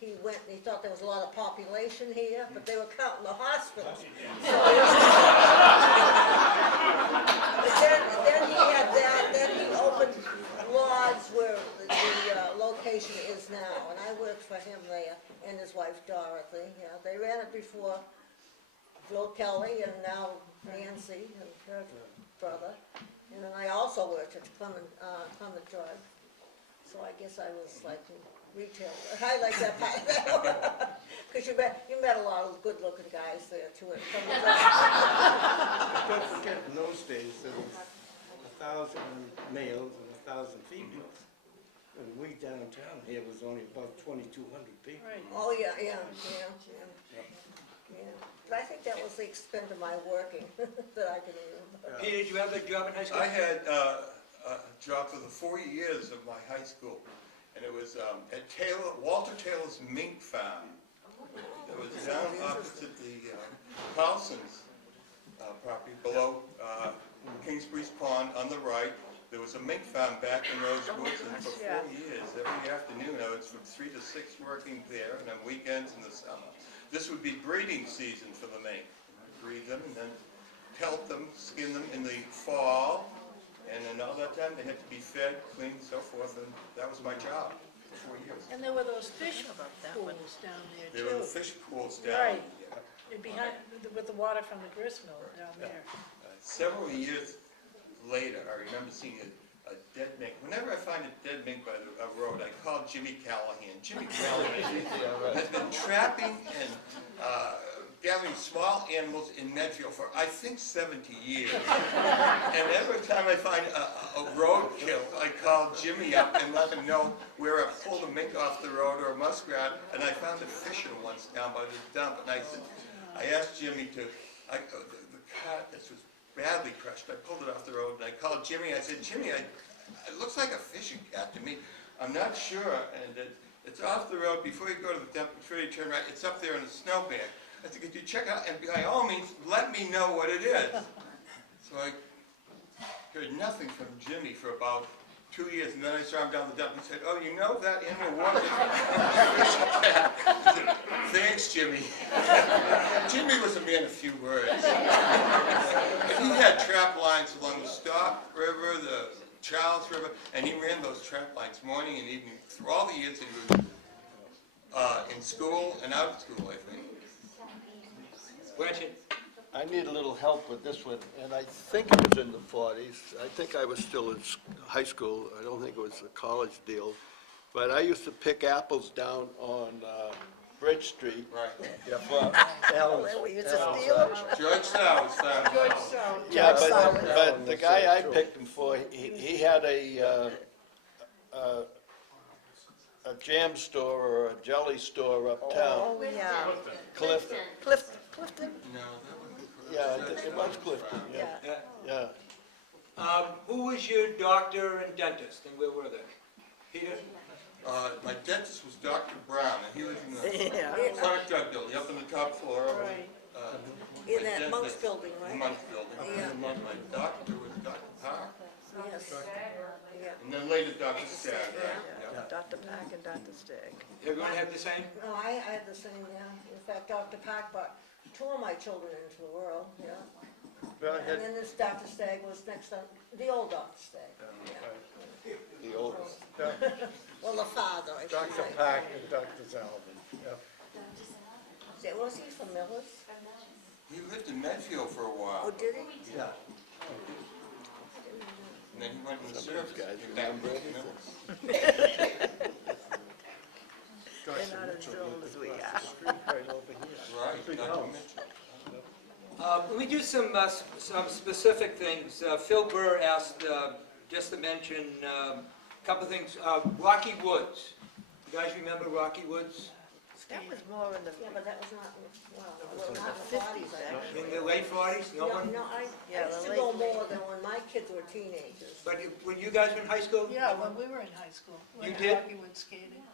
he went and he thought there was a lot of population here, but they were counting the hospitals. Then he had that, then he opened lodge where the location is now, and I worked for him there, and his wife Dorothy, yeah, they ran it before Bill Kelly and now Nancy and her brother, and then I also worked at Clement Drive, so I guess I was like retail, I like that part, because you met a lot of good-looking guys there too at Clement Drive. Don't forget, in those days, there was 1,000 males and 1,000 females. And we downtown here was only about 2,200 people. Right. Oh, yeah. But I think that was the extent of my working that I can remember. Peter, did you have a job in high school? I had a job for the 4 years of my high school, and it was at Walter Taylor's mink farm. It was down opposite the Carlson's property, below Kingsbury's Pond on the right. There was a mink farm back in those woods, and for 4 years, every afternoon, I was from 3 to 6 working there, and on weekends in the summer. This would be breeding season for the mink. Breed them, and then pelt them, skin them in the fall, and then all that time, they had to be fed, cleaned, so forth, and that was my job for 4 years. And there were those fish pools down there too. There were the fish pools down. Right. Behind, with the water from the grist mill down there. Several years later, I remember seeing a dead mink. Whenever I find a dead mink by a road, I call Jimmy Callahan. Jimmy Callahan has been trapping and gathering small animals in Medfield for, I think, 70 years. And every time I find a roadkill, I call Jimmy up and let him know where I pulled a mink off the road or a muskrat. And I found a fisher once down by the dump, and I asked Jimmy to, the cart, this was badly crushed. I pulled it off the road, and I called Jimmy. I said, Jimmy, it looks like a fishing cat to me. I'm not sure, and it's off the road. Before you go to the dump, before you turn right, it's up there in a snowbank. I said, could you check out, and by all means, let me know what it is. So I heard nothing from Jimmy for about 2 years, and then I saw him down the dump and said, oh, you know that animal was a fishing cat. I said, thanks, Jimmy. Jimmy was a man of few words. And he had trap lines along the Stock River, the Charles River, and he ran those trap lines morning and evening through all the years that he was in school and out of school, I think. Blanchard? I need a little help with this one, and I think it was in the 40s. I think I was still in high school. I don't think it was a college deal. But I used to pick apples down on Bridge Street. Right. Yeah, for Alan's. We used to steal them. George Sowers found Yeah, but the guy I picked them for, he had a jam store or a jelly store uptown. Oh, yeah. Clifton. Clifton? No, that wasn't correct. Yeah, it was Clifton, yeah. Yeah. Who was your doctor and dentist, and where were they? Peter? My dentist was Dr. Brown, and he was in the Yeah. chronic drug building, up on the top floor. Right. In that Monk's building, The right? Monk's building. Yeah. And then my doctor was Dr. Park, Yes. Yeah. and then later Dr. Stagg. Yeah. Dr. Pack and Dr. Stig. Everyone have the same? No, I had the same, yeah. In fact, Dr. Pack brought 2 of my children into the world, yeah. Well, I And had then this Dr. Stagg was next on, the old Dr. Stagg. Yeah. The oldest. Well, the father, I should Dr. say. Pack and Dr. Zalvin. Yeah. Was he from Millis? He lived in Medfield for a Oh, while, did he? Yeah. and then he went in the Some of those service. guys came back remember to anything. They're not as old as we are. Right over here. Right, Big Dr. house. Mitchell. We do some specific things. Phil Burr asked just to mention a couple of things. Rocky Woods. You guys remember Rocky Woods? That skating. was more in the, Yeah, but that was not, well, in not the in the fifties, forties. actually. In the late 40s, no one? No, I Yeah, used the to go late- more than when my kids were teenagers. But when you guys were in high school? Yeah, when we were in high school, You when did? Hockey would skating.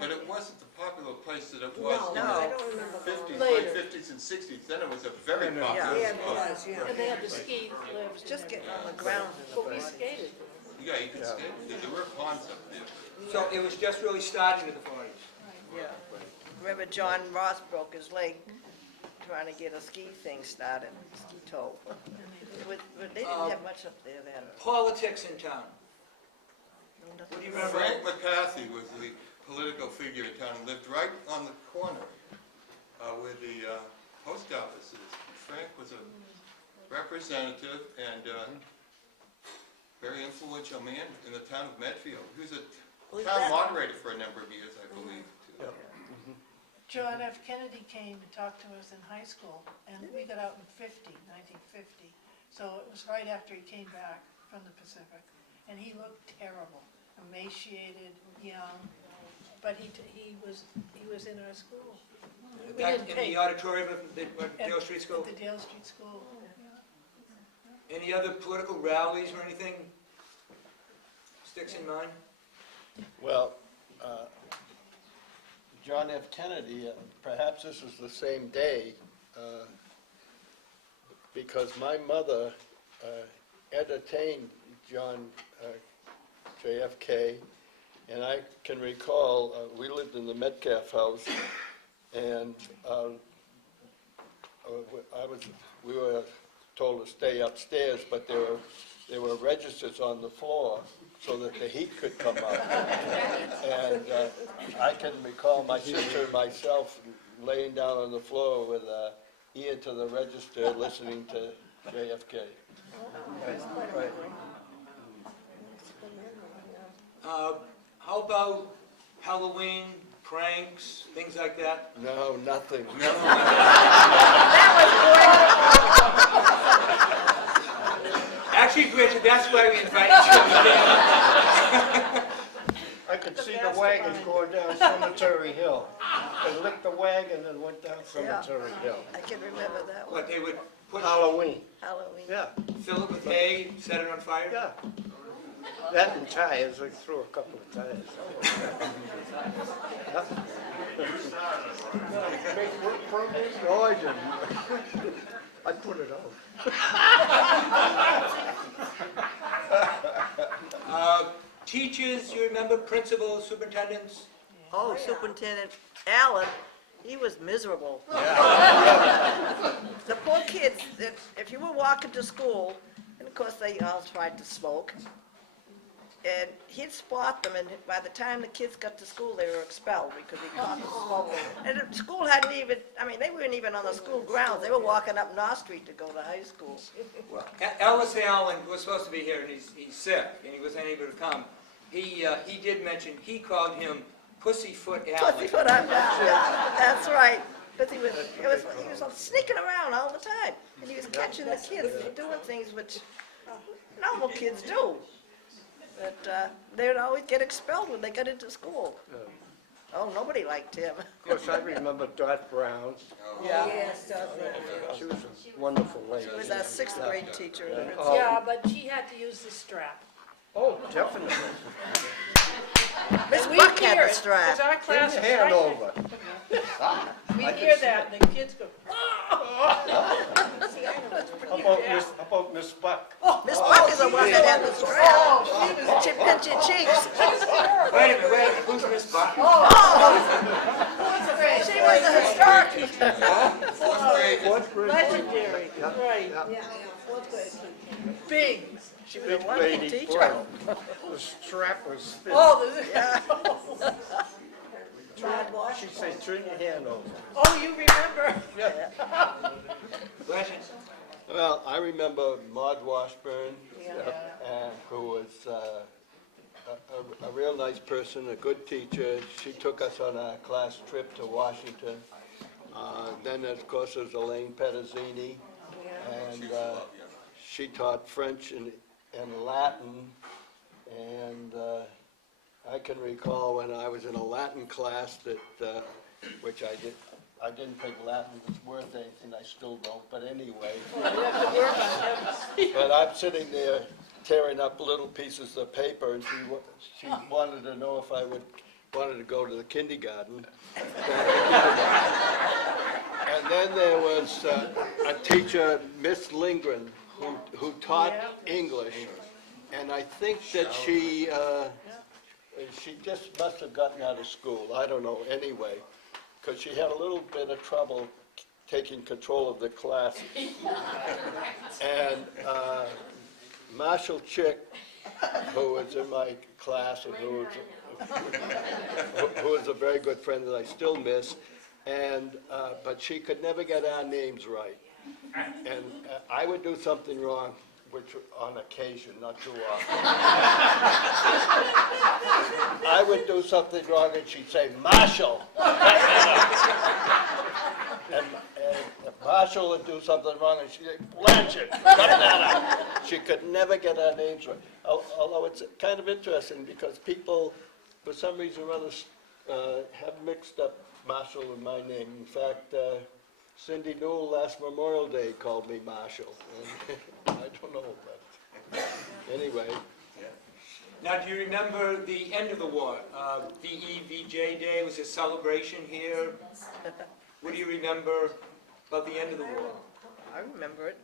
But it wasn't the popular place that it was No, in I the don't remember. fifties, Later. late fifties and sixties. Then it was a very popular Yeah, it sport. was, yeah. And they had the ski lifts. Just and getting on the ground in the But we forties. skated. Yeah, you could skate. There were ponds up there. So it was just really starting in the 40s? Yeah. Remember John Ross broke his leg trying to get a ski thing started, ski tow. But they didn't have much up there then. Politics in town. What do you remember? Frank McCarthy was the political figure in town, and lived right on the corner where the post office is. Frank was a representative and very influential man in the town of Medfield. He was a town moderator for a number of years, I believe, too. John F. Kennedy came and talked to us in high school, and we got out in 1950. So it was right after he came back from the Pacific, and he looked terrible, emaciated, young, but he was in our school. We Back didn't in pay. the auditorium of the Dale Street School? At the Dale Street School, yeah. Any other political rallies or anything sticks in mind? Well, John F. Kennedy, perhaps this was the same day, because my mother entertained John JFK, and I can recall, we lived in the Metcalf house, and we were told to stay upstairs, but there were registers on the floor so that the heat could come out. And I can recall my sister and myself laying down on the floor with an ear to the register listening to JFK. How about Halloween, pranks, things like that? No, nothing. Actually, Bridget, that's why we invited you. I could see the wagon going down Cemetery Hill. They licked the wagon and went down Cemetery Hill. I can remember that one, What, they would put, Halloween, Halloween. yeah, fill it with hay, set it on fire? yeah. That and tires, they threw a couple of tires. Yeah. Make work progress? No, I didn't. I put it out. Teachers, you remember, principals, superintendents? Oh, Superintendent Allen, he was miserable. The poor kids, if you were walking to school, and of course they all tried to smoke, and he'd spot them, and by the time the kids got to school, they were expelled because he caught them smoking. And the school hadn't even, they weren't even on the school grounds, they were walking up North Street to go to high school. Ellis Allen was supposed to be here, and he's sick, and he wasn't able to come. He did mention, he called him Pussyfoot Allen. Pussyfoot, yeah, that's right. But he was sneaking around all the time, and he was catching the kids doing things which normal kids do. But they would always get expelled when they got into school. Oh, nobody liked him. Of course, I remember Dot Brown. Yeah. Yes, She was a wonderful lady. He was our sixth grade teacher. Yeah, but she had to use the strap. Oh, definitely. Miss And we Buck hear had the it, strap. 'cause our Give class your was hand right over. We hear that, and the kids go, How about Miss Buck? Miss Buck is the one that had the strap. She pinched your cheeks. Wait a minute, who's Miss Buck? She was a historic teacher. Fourth grade. Fourth grade. legendary, right, yeah, fourth grade. big. She was a Big wonderful lady, teacher. boy. The strap was thin. Oh, Yeah. She'd say, turn your hand over. oh, you remember? Bless you. Well, I remember Maud Washburn, Yeah. who was a real nice person, a good teacher. She took us on a class trip to Washington. Then, of course, there's Elaine Pettazzini, and she taught French and Latin, and I can recall when I was in a Latin class that, which I didn't think Latin was worth anything, I still don't, but anyway. But I'm sitting there tearing up little pieces of paper, and she wanted to know if I wanted to go to the kindergarten. And then there was a teacher, Miss Lindgren, who taught English, and I think that she just must have gotten out of school, I don't know, anyway, because she had a little bit of trouble taking control of the classes. And Marshall Chick, who was in my class and who was a very good friend that I still miss, and but she could never get our names right. And I would do something wrong, which on occasion, not too often. I would do something wrong and she'd say, Marshall! And Marshall would do something wrong and she'd say, Blanchard! Cut that out! She could never get our names right. Although it's kind of interesting because people, for some reason or other, have mixed up Marshall and my name. In fact, Cindy Newell last Memorial Day called me Marshall. I don't know, but anyway. Now, do you remember the end of the war? VEVJ Day was a celebration here. What do you remember about the end of the war? I remember it.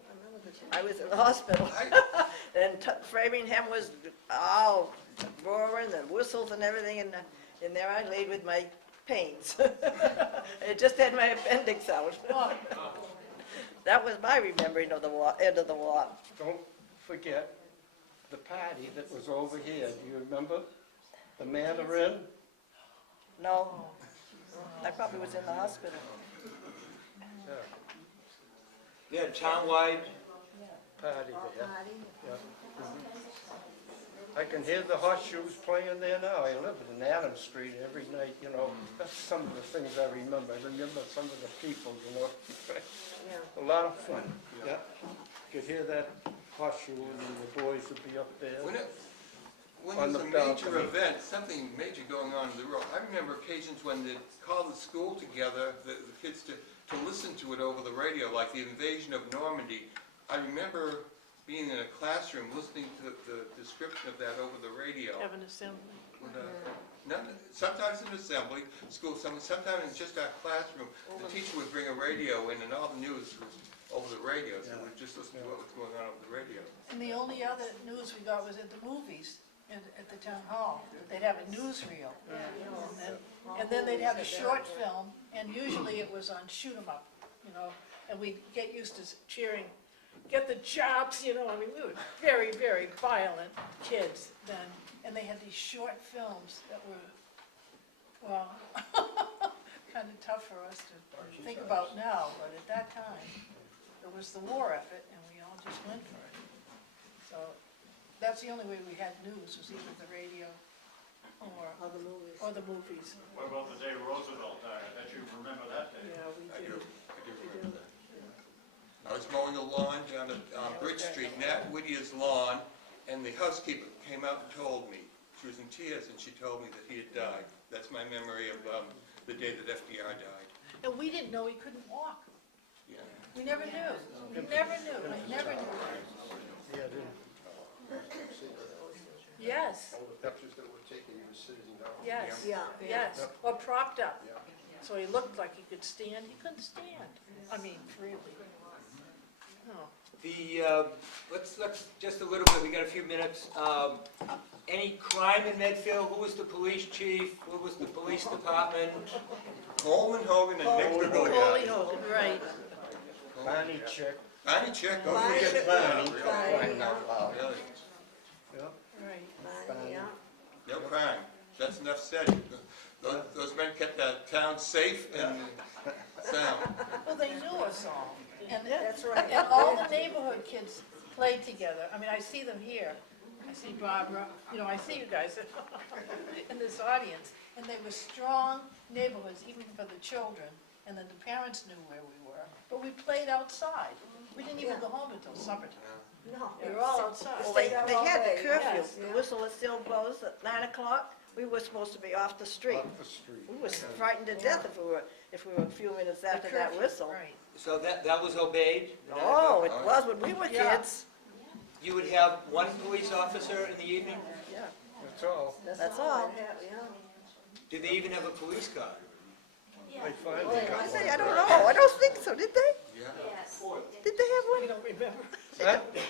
I was in the hospital. And Framingham was all roaring and whistles and everything, and there I laid with my pains. I just had my appendix out. That was my remembering of the war, end of the war. Don't forget the party that was over here. Do you remember? The Mandarin? No, I probably was in the hospital. Yeah, townwide. Party there. Yeah. I can hear the horseshoes playing there now. I live in Adams Street every night, you know. That's some of the things I remember. I remember some of the people, you know. A lot of fun. Yeah. You could hear that horseshoe and the boys would be up there. When On there's a the major balcony. event, something major going on in the road, I remember occasions when they'd call the school together, the kids to listen to it over the radio, like the invasion of Normandy. I remember being in a classroom listening to the description of that over the radio. Have an assembly. Sometimes in assembly, school, sometimes in just our classroom, the teacher would bring a radio in and all the news was over the radio, so we'd just listen to what was going on over the radio. And the only other news we got was at the movies, at the town hall. They'd have a newsreel. And then they'd have a short film, and usually it was on shoot 'em up, you know, and we'd get used to cheering, get the chops, you know. I mean, we were very, very violent kids then, and they had these short films that were, well, kind of tough for us to think about now, but at that time, it was the war effort, and we all just went for it. So that's the only way we had news, was either the radio or the movies. What about the day Roosevelt died? I bet you remember that day. Yeah, we I do. do remember that. I was mowing the lawn down at Bridge Street, Nat Whittier's lawn, and the housekeeper came out and told me. She was in tears, and she told me that he had died. That's my memory of the day that FDR died. And we didn't know he couldn't walk. Yeah. We never knew. We never knew. I never knew. Yes. All the pictures that were taken, he was sitting down. Yes. Yeah. Yes. Or propped up. So he looked like he could stand. He couldn't stand. I mean, freely. No. Let's just a little bit. We got a few minutes. Any crime in Medfield? Who was the police chief? Who was the police department? Coleman Hogan and Nick Holy DeGolia. Hogan, right. Barney Chick. Barney Chick, don't Barney forget Chick. Barney. Barney, yeah. Really? Right. Yeah. No crime. That's enough said. Those men kept that town safe and sound. Well, they knew us all. And That's right. And all the neighborhood kids played together. I mean, I see them here. I see Barbara, you know, I see you guys in this audience. And they were strong neighborhoods, even for the children. And then the parents knew where we were. But we played outside. We didn't even go home until supper time. No. We were all outside. Well, they had the curfew. Yes. The whistle was still blows at 9 o'clock. We were supposed to be off the street. Off the street. We were frightened to death if we were a few minutes after that whistle. Right. So that was obeyed? Oh, it was when we were Yeah. kids. You would have one police officer in the evening? Yeah, That's all. that's all. Yeah. Did they even have a police car? They finally got I one. say, I don't know. I don't think so. Did they? Yeah. Yes. Did they have one? We don't remember.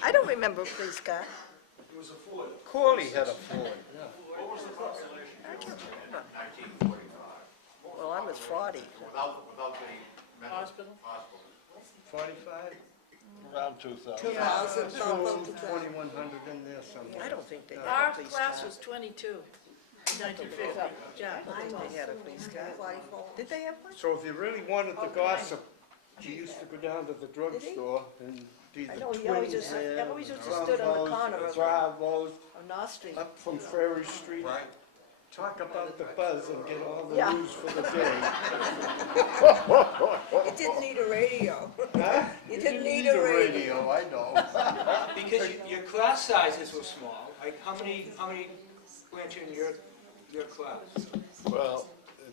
I don't remember a police car. It was a Ford. Corley had a Ford, yeah. What was the population? I can't remember. Well, I was 40. Without the Hospital? hospital. 45? Around 2,000. 2,000, Two, 2,100 in there somewhere. I don't think they had Our a police class car. was 22, 1950. Yeah. I don't think they had a police car. 44. Did they have one? So if you really wanted to gossip, you used to go down to the drugstore and be I the know, he always twins used, there. he always used to stood on the corner of Bravos, North Street. up from Ferry Street. Right. Talk about the buzz and get all the Yeah. news for the day. It didn't need a radio. Huh? You didn't need a radio. I know. Because your class sizes were small. Like, how many went in your class? Well,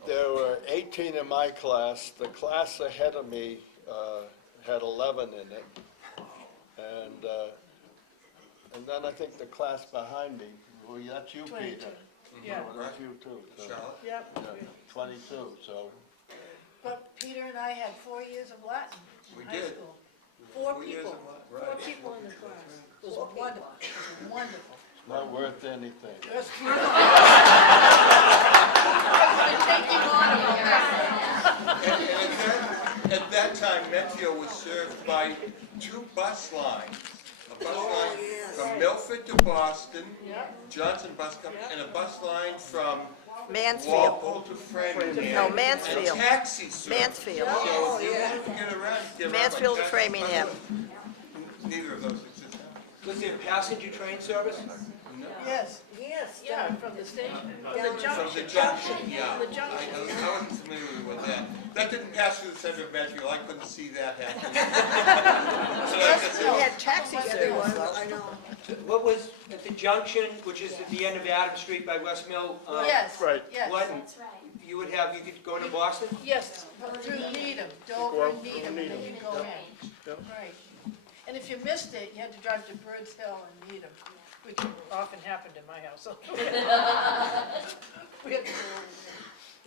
there were 18 in my class. The class ahead of me had 11 in it. And then I think the class behind me, well, that's you, 22. Peter. Yeah. Well, that's you too. So, Charlotte? Yep. yeah, 22, so. But Peter and I had 4 years of Latin We in high did. school. Four 4 years people. of what? Four people in the class. It was wonderful. It was wonderful. Not worth anything. That's beautiful. Take you on about that. And at that time, Medfield was served by 2 bus lines. A bus line from Milford to Boston, Johnson Bus Company, and a bus line from Mansfield. Walpole to Framingham. No, Mansfield. And taxi service. Mansfield. So if you wanted to get around, get around by Mansfield to taxi. Framingham. Neither of those exist now. Was there passenger train service? Yes, Yes. yeah, from the station, from Down the From the junction. junction, yeah. From the junction. I wasn't familiar with that. That didn't pass through the center of Medfield, I couldn't see that happening. So like I They said, had taxi service. I know. What was at the junction, which is at the end of Adams Street by West Mill? Yes, Right. yes. What, That's right. you could go to Boston? Yes, through Needham, Dover and Needham, and then you go in. Yep. Right. And if you missed it, you had to drive to Birds Hill and Needham, which often happened in my house. We had to go over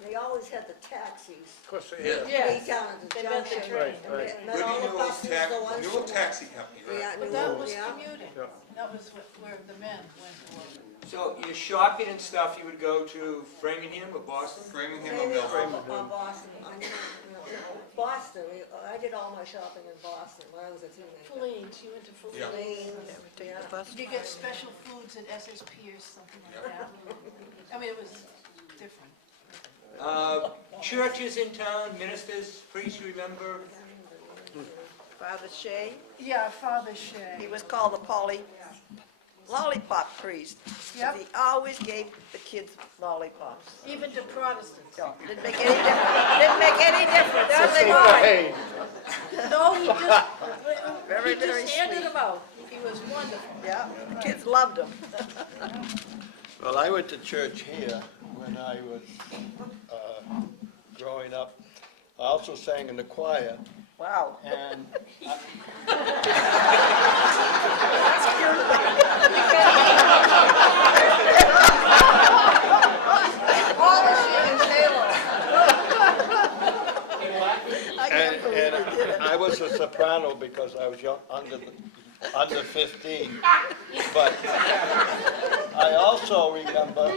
They always had the taxis. Of course they there. had. Way Yes, down at the they meant the junction. train. Right, right. Met all the Newell buses, the ones Newell from- Taxi Company, right? Yeah, But New that Ulm, was yeah. commuting. Yeah. That was where the men went to work. So your shopping and stuff, you would go to Framingham or Boston? Framingham or Maybe Milford. Boston, I know, Boston, I did all my shopping in Boston when I was a teenager. Fillings, you went to Yeah. Fillings. Take the bus. You get special foods at SSP or something like that. I mean, it was different. Churches in town, ministers, priests, you remember? Father Shea, Yeah, Father he Shea. was called the lollipop priest. Yep. He always gave the kids lollipops. Even to Protestants. No, didn't make any difference. Didn't make any difference. That's why. Hey, No, he just, Very, he very just handed sweet. them out. He was wonderful. Yeah, the kids loved him. Well, I went to church here when I was growing up. I also sang in the choir, Wow. and I can't believe and he did it. I was a soprano because I was young, under 15. But I also remember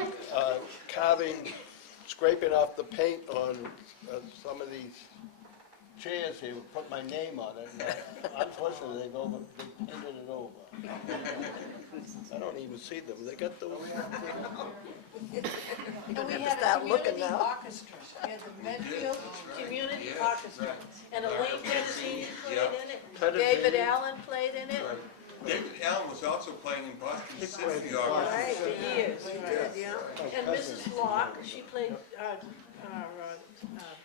scraping off the paint on some of these chairs here, put my name on it. And unfortunately, they painted it over. I don't even see them. They got those. And we have to had a start looking community now. orchestra. We had the Medfield Community Yeah, Orchestra. right. And Elaine Pettitini played Yeah. in it. Pettitini. David Allen played in it. David Allen was also playing in Boston He Symphony played Orchestra. Right, For years. we did, yeah. And Mrs. Locke, she played, our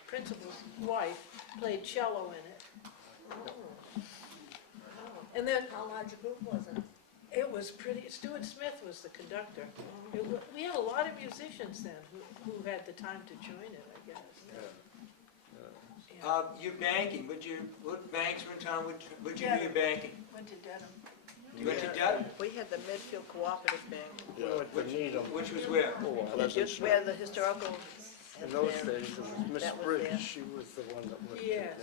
principal's wife, played cello in it. And then How large a group was it? It was pretty, Stuart Smith was the conductor. We had a lot of musicians then who had the time to join it, I guess. Yeah. Your banking, what banks were in town, would you do your banking? Went to Dedham. You went to Dedham? We had the Medfield Cooperative Bank, Which was where? just where the historical. In those days, it was Miss That was Briggs, there. she was the one that lived Yes.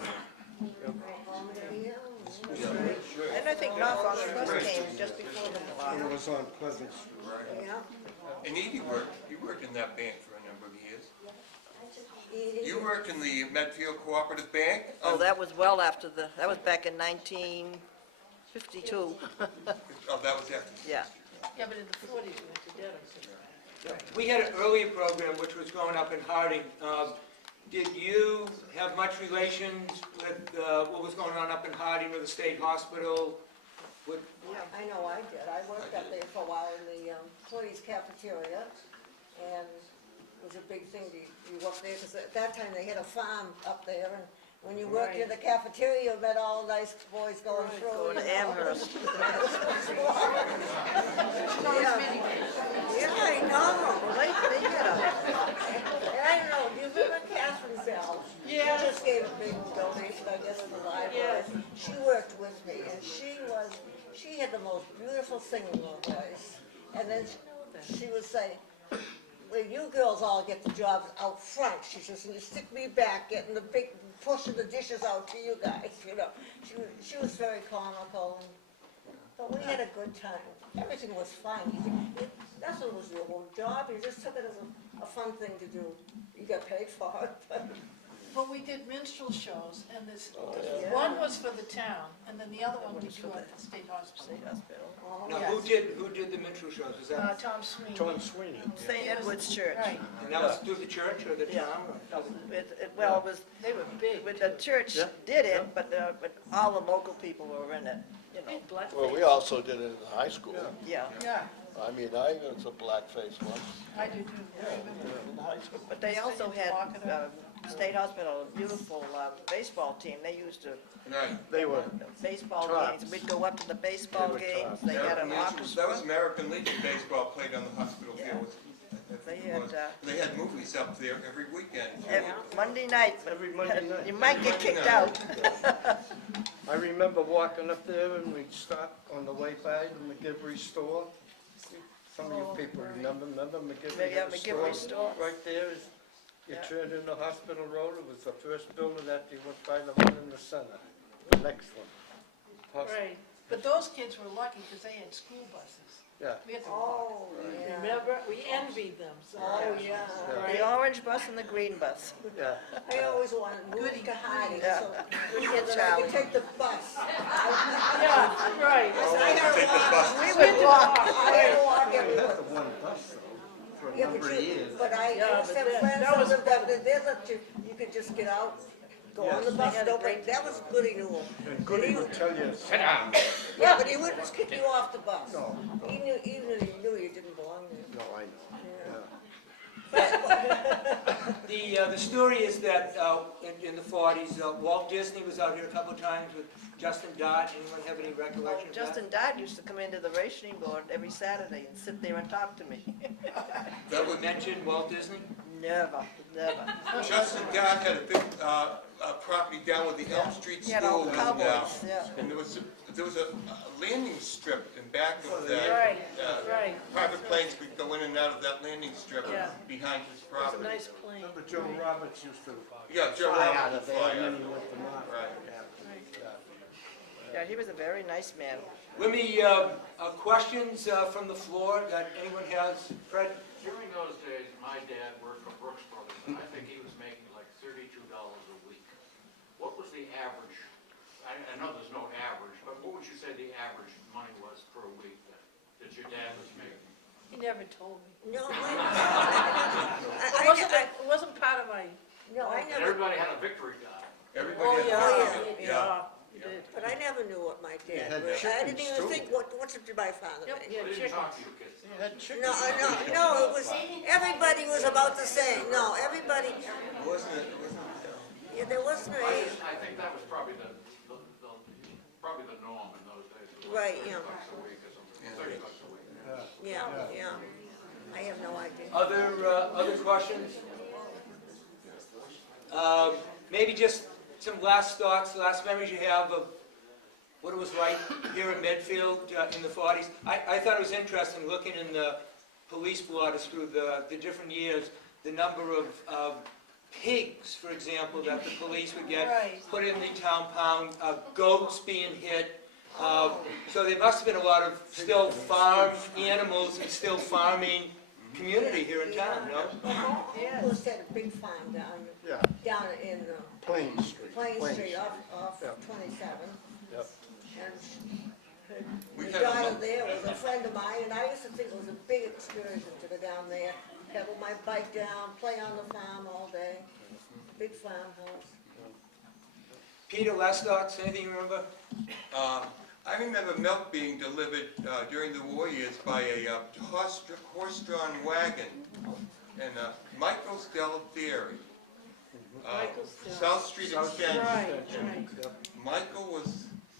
And I think Norfolk Trust came just before the It war. was on Pleasant Street. Yeah. And Edie you worked in that bank for a number of years. Edie. You worked in the Medfield Cooperative Bank? Oh, that was well after that was back in 1952. Oh, that was after. Yeah. Yeah, but in the 40s we went to Dedham. We had an earlier program which was going up in Harding. Did you have much relations with what was going on up in Harding with the state hospital? I know I did. I worked up there for a while in the employees cafeteria, and it was a big thing to you up there, because at that time they had a farm up there, and when you worked in the cafeteria, you met all the nice boys going through. Going to you know. Amherst. Yeah, I know. Well, they had a, And I don't know, do you remember Catherine Bell? Yeah. She just gave a big donation, I guess, to the library. Yes. She worked with me, and she had the most beautiful singing voice. And then she would say, well, you girls all get the jobs out front. She says, and you stick me back getting the big, pushing the dishes out to you guys, you know. She was very comical, but we had a good time. Everything was fun. That's what was your whole job. You just took it as a fun thing to do. You got paid for it. But we did minstrel shows, and yeah. one was for the town, and then the other one we do at the state hospital. state hospital. Now, Yes. who did the minstrel shows? Is that, Tom Sweeney. Tom Sweeney. St. Edward's Church. Right, and that was through the church or the Yeah. town? Well, it was, they were big. but the church did it, but all the local people were in it, you know. Big blackface. Well, we also did it in high school. Yeah, Yeah, I mean, I was a blackface once I do too. I remember. in high school. but they also had, Walk it up. State Hospital, a beautiful baseball team. They used to, Right. They were, baseball Tots. games, we'd go up to the baseball They were games, tots. they had an That orchestra. was American Legion baseball played on the hospital Yeah. field. They It had, was. They had movies up there every weekend. Monday night, but every Monday night. you might get Monday kicked night. out. I remember walking up there and we'd stop on the way by the McGivry store. Some of you people remember McGivry Yeah, had a McGivry store. right there. You Yeah. turned into Hospital Road, it was the first building that you went by, the one in the center, the next one. Right, but those kids were lucky because they had school buses. Yeah. We had to walk. Oh, yeah. Remember, we envied them, so. Oh, yeah. The orange bus and the green bus. Yeah. I always wanted to move to Harding, Yeah. so Good so kid, that I Charlie. could take the bus. Yeah, right. I had to Take the walk. bus. We would walk. I had to walk We everywhere. had the one bus though, for a Yeah, number but of years. but I Yeah, used to but have that- friends that was that lived up there that you could just get out, go on the Yes. bus, They had a nobody, great- that was Goody Newell. And Goody would tell you, sit down. Yeah, but he wouldn't just kick you off the bus. No, He knew, even if he knew you didn't belong there. no, I know, yeah. The story is that in the 40s, Walt Disney was out here a couple of times with Justin Dart. Anyone have any recollection of that? Justin Dodd used to come into the rationing board every Saturday and sit there and talk to me. That would Mention Walt Disney? Never, never. Justin Dart had a big property down with the Elm Street He had all School. the cowboys, yeah. And there was a landing strip in back of that. Right, right. Private planes could go in and out of that landing strip Yeah. behind his It was a property. nice plane. Remember Joe Roberts used to Yeah, Joe fly out Roberts of would there, fly and then out. he went to Martha. Right. Yeah, he was a very nice man. Let me, questions from the floor that anyone has? Fred? During those days, my dad worked for Brooks Brothers, and I think he was making like $32 a week. What was the average? I know there's no average, but what would you say the average money was per week that your dad was making? He never told me. No, It wasn't part of my, no, I And never, everybody had a victory guy. Everybody had. yeah, he did. but I never knew what my You dad had was. I didn't chickens, even too. think, what did my father Yep, make? yeah, They didn't talk to chickens. you kids. You had chickens. No, it was, everybody was about the same. No, everybody, Wasn't it? yeah, there wasn't I think that was probably the norm in those days. It was Right, $30 yeah. a week or something. Other questions? Maybe just some last thoughts, last memories you have of what it was like here in Medfield in the 40s. I thought it was interesting looking in the police blotters through the different years, the number of pigs, for example, that the police would get put in the town pound, goats being hit. So there must have been a lot of still farm animals and still farming community here in town, no? It was at a big farm down in Plain Street. Plain Street off 27. Yep. And We the had a daughter month. there was a friend of mine, and I used to think it was a big excursion to go down there, pedal my bike down, play on the farm all day. Big farmhouse. Peter, last thoughts, anything you remember? I remember milk being delivered during the war years by a horse-drawn wagon in Michael's Dell Dairy. South Street Extension.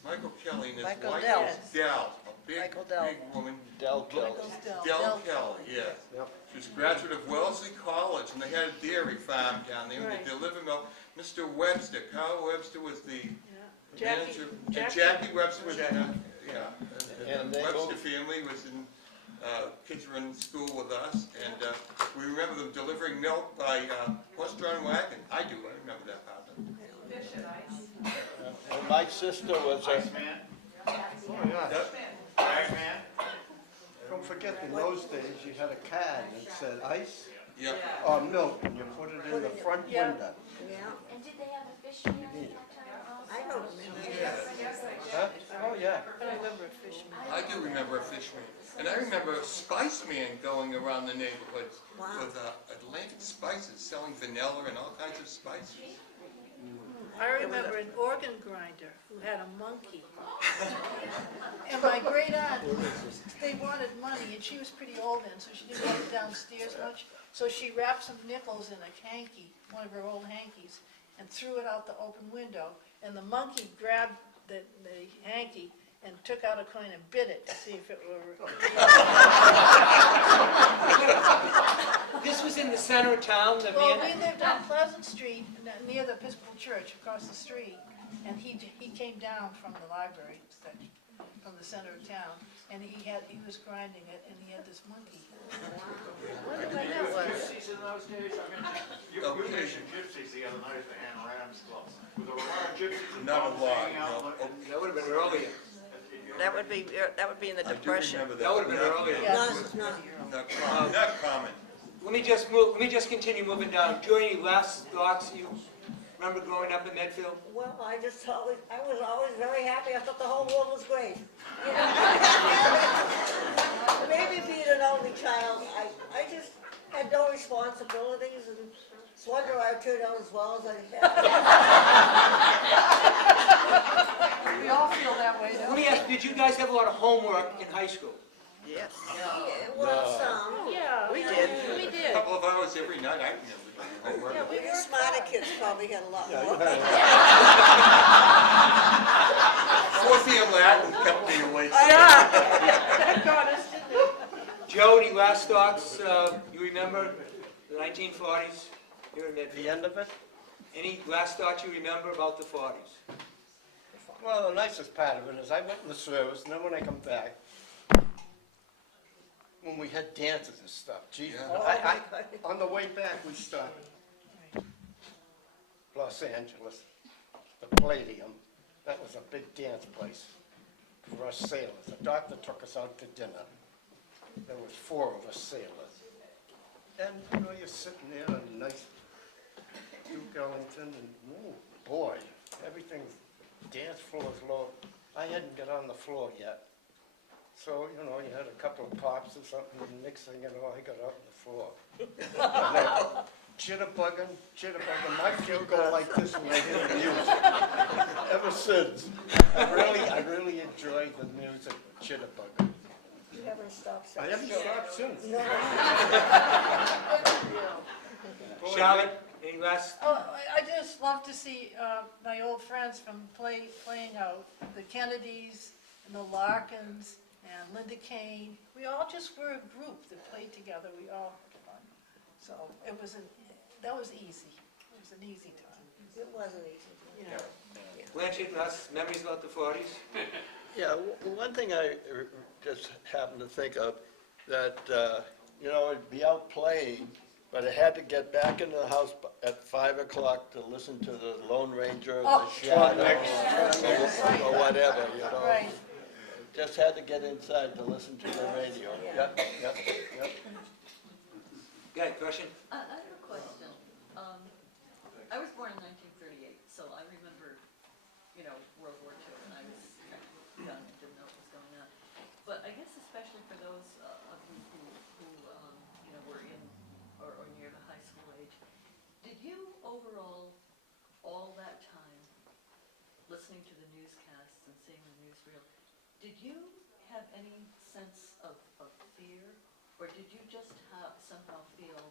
Michael Kelly and his Michael wife Dell. was Dell, a big, Michael Dell. big woman. Del Kelly. Del Kelly, yes. She was a graduate of Wellesley College, and they had a dairy farm down there, and they delivered milk. Mr. Webster, Carl Webster was the manager, and Jackie Webster was, and the Webster family was in, kids were in school with us, and we remember them delivering milk by horse-drawn wagon. I remember that part of it. And my sister was a, Oh, yeah. Don't forget, in those days, you had a card that said ice Yep. or milk, and you put it in the front window. Yeah, And did they have a fisherman at that time also? I don't remember. Huh? Oh, yeah. I do remember a fisherman. And I remember a spice man going around the neighborhoods with Atlantic spices, selling vanilla and all kinds of spices. I remember an organ grinder who had a monkey. And my great aunt, they wanted money, and she was pretty old then, so she didn't go downstairs much. So she wrapped some nickels in a hanky, one of her old hankies, and threw it out the open window. And the monkey grabbed the hanky and took out a coin and bit it to see if it were... This was in the center of town, the Well, man... we lived on Pleasant Street, near the Episcopal Church, across the street, and he came down from the library section, from the center of town, and he was grinding it, and he had this monkey. Gypsies in those days, I mean, you mentioned gypsies the other night at the Hannah Adams Club. Were there a lot of gypsies and Not a dogs lot, hanging out? no. That would have been earlier. That would be in the I do Depression. remember that. That would have been earlier. Not common. Let me just continue moving down. Joey, any last thoughts you remember growing up in Medfield? Well, I was always very happy. I thought the whole world was great. You know? Maybe being an only child, I just had no responsibilities, and it's wonder I turned out as well as I have. We all feel that way, Let don't me ask, did you guys have a lot of homework in high school? Yes. Well, some. Yeah. We did. We A did. couple of hours every night, I remember doing homework. Yeah, we The worked smarter hard. kids probably had a lot Yeah, more. you had Fourth year Latin kept me awake. That got us, didn't it? Joe, any last thoughts you remember the 1940s here in the Medfield? end of it. Any last thoughts you remember about the 40s? Well, the nicest part of it is I went in the service, and then when I come back, when we had dances and stuff, geez, Yeah. on the way back, we stopped Los Angeles, the Palladium. That was a big dance place for us sailors. The doctor took us out to dinner. There was 4 of us sailors. And, you know, you're sitting there on a nice Duke Ellington, and, oh, boy, everything's, dance floor is low. I hadn't got on the floor yet. So, you know, you had a couple of pops or something, and next thing you know, I got out on the floor. Jitterbugging, my feet go like this when I hear the music. Ever since, I really enjoyed the music, jitterbugging. You haven't stopped since. I haven't stopped since. No. Charlotte, any last? Oh, I just love to see my old friends from playing out, the Kennedys and the Larkins and Linda Kane. We all just were a group that played together. We all had fun. So it was that was easy. It was an easy time. It wasn't easy. Yeah. Blanchard, last memories about the 40s? Yeah, one thing I just happened to think of, that, you know, it'd be out playing, but I had to get back into the house at 5 o'clock to listen to the Lone Ranger, Oh. the Shadow, or whatever, you know. Right. Just had to get inside to listen to the radio. Yep, yep, yep. Got a question? I have a question. I was born in 1938, so I remember, you know, World War II, and I was kind of young and didn't know what was going on. But I guess especially for those of you who you know, were in or near the high school age, did you overall, all that time, listening to the newscasts and seeing the newsreel, did you have any sense of fear, or did you just somehow feel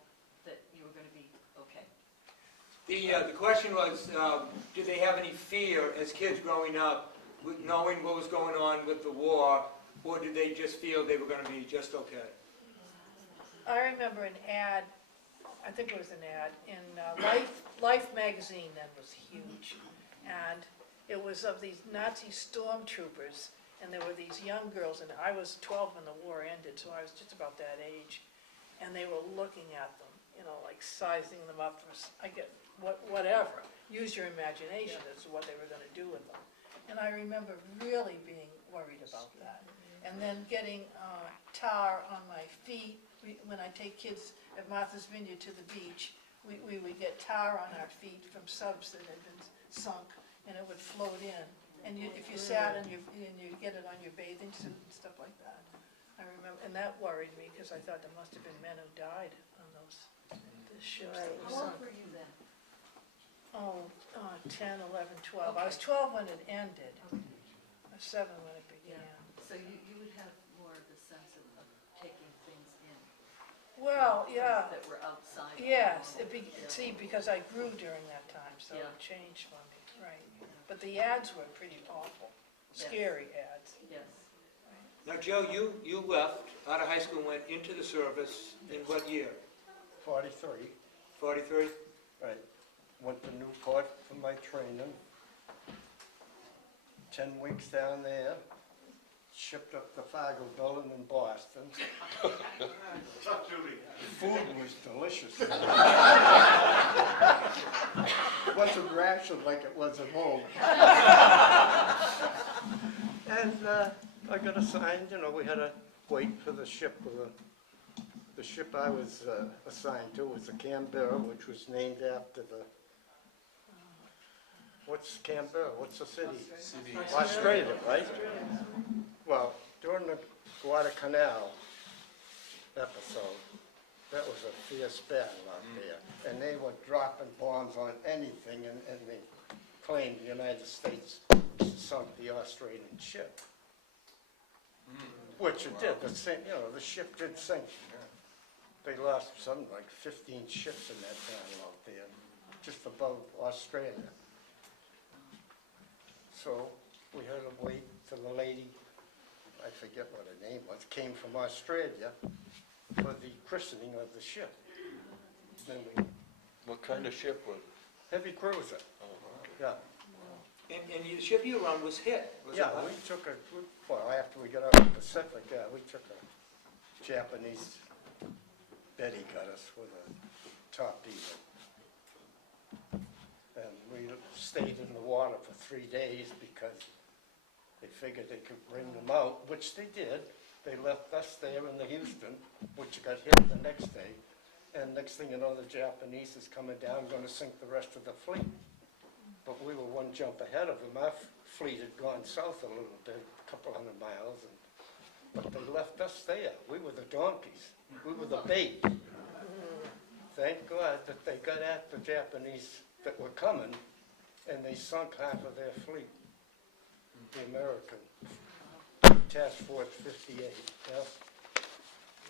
that you were going to be okay? The question was, did they have any fear as kids growing up, with knowing what was going on with the war, or did they just feel they were going to be just okay? I remember an ad, I think it was an ad, in Life magazine that was huge. And it was of these Nazi stormtroopers, and there were these young girls, and I was 12 when the war ended, so I was just about that age. And they were looking at them, you know, like sizing them up for, whatever. Use your imagination as to what they were going to do with them. And I remember really being worried about that. And then getting tar on my feet. When I take kids at Martha's Vineyard to the beach, we would get tar on our feet from subs that had been sunk, and it would float in. And if you sat and you get it on your bathing suit and stuff like that. I remember, and that worried me because I thought there must have been men who died on the ships that were How old sunk. were you then? 10, 11, 12. I was 12 when it ended. I was 7 when it began. So you would have more of a sense of taking things in. Well, yeah. That were outside. Yes, see, because I grew during that time, so Yeah. it changed for me, right. But the ads were pretty awful, scary ads. Yes. Now, Joe, you left out of high school and went into the service in what year? 43, 43? right. Went to Newport for my training. 10 weeks down there. Shipped up to Fargo Building in Boston. Tough duty. Food was delicious. It wasn't rationed like it was at home. And I got assigned, you know, we had to wait for the ship. The ship I was assigned to was the Canberra, which was named after the, what's Canberra? What's the city? Australia, right? Well, during the Guadalcanal episode, that was a fierce battle out there. And they were dropping bombs on anything, and they claimed the United States sunk the Australian ship. Which it did, the ship did sink. They lost something like 15 ships in that battle out there, just above Australia. So we had to wait till the lady, I forget what her name was, came from Australia for the christening of the ship. Then we, What kind of ship was it? heavy cruiser, yeah. And the ship you were on was hit, was it Yeah, not? we took well, after we got out of the Pacific, yeah, we took a Japanese, Betty got us with a torpedo. And we stayed in the water for 3 days because they figured they could bring them out, which they did. They left us there in the Houston, which got hit the next day. And next thing you know, the Japanese is coming down, going to sink the rest of the fleet. But we were one jump ahead of them. Our fleet had gone south a little bit, a couple hundred miles, but they left us there. We were the donkeys. We were the bait. Thank God that they got at the Japanese that were coming, and they sunk half of their fleet. The American Task Force 58. Yeah.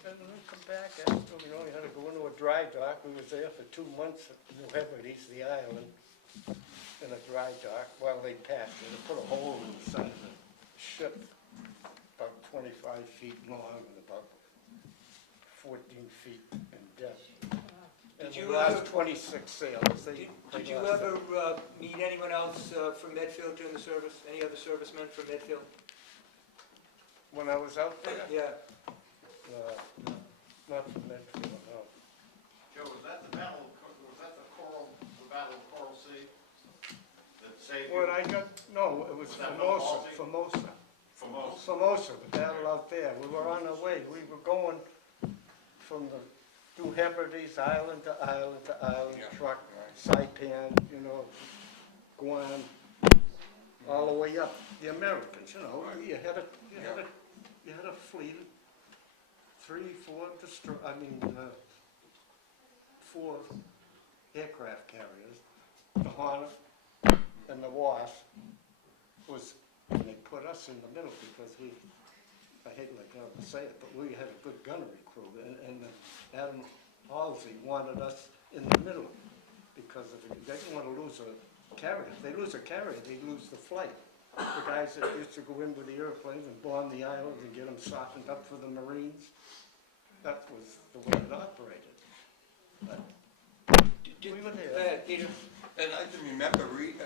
And we come back after, we only had to go into a dry dock. We was there for 2 months at New Hebrides, the island, in a dry dock while they passed it. They put a hole in the side of the ship, about 25 feet long and about 14 feet in depth. And you the last ever- 26 sailors, Did you ever meet anyone else from Medfield during the service? Any other servicemen from Medfield? When I was out there, Yeah. not from Medfield, no. Joe, was that the battle of Coral Sea that saved you? What I got, no, it was Was that Formosa, Formosa? Formosa, the battle out there. We were on our way, we were going from through Hebrides, island to island to island, Yeah. truck, Saipan, Guam, all the way up. The Americans, you had a fleet of 4 aircraft carriers. The Hornet and the Wasp and they put us in the middle because I hate like to say it, but we had a good gunnery crew, and Adam Halsey wanted us in the middle because they didn't want to lose a carrier. If they lose a carrier, they lose the flight. The guys that used to go in with the airplanes and bomb the islands and get them softened up for the Marines, that was the way it operated. But we were there. Peter? And I can remember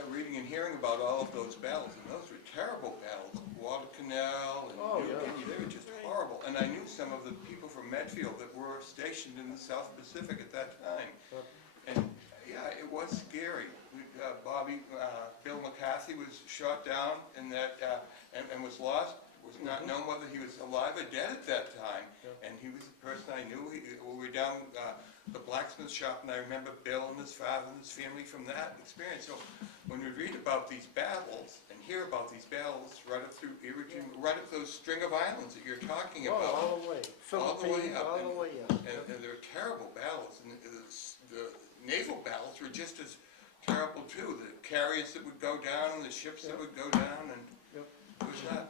reading and hearing about all of those battles, and those were terrible battles. Guadalcanal, and they were just horrible. And I knew some of the people from Medfield that were stationed in the South Pacific at that time. And yeah, it was scary. Bill McCarthy was shot down in that, and was lost. Was not known whether he was alive or dead at that time. And he was the person I knew. We were down the blacksmith shop, and I remember Bill and his father and his family from that experience. So when we read about these battles and hear about these battles right up through Iwo Jima, right up those string of islands that you're talking about. All the way. All the way up. All the way up. And they were terrible battles. And the naval battles were just as terrible too. The carriers that would go down, the ships that would go down, and it was not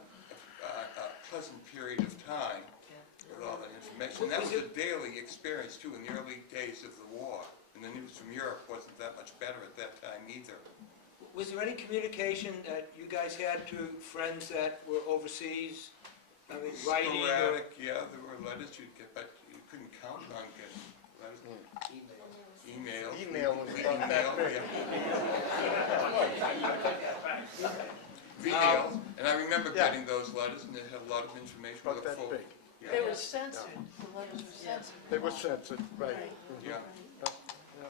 a pleasant period of time with all that information. That was a daily experience too in the early days of the war. And the news from Europe wasn't that much better at that time either. Was there any communication that you guys had to friends that were overseas? I mean, writing or Sporadic, yeah, there were letters you'd get, but you couldn't count on getting letters. Email. Email was Email, about that big. Emails, and I remember getting those letters, and they had a lot of information. About with that full- big. They were censored, the letters were censored. They were censored, right. Yeah.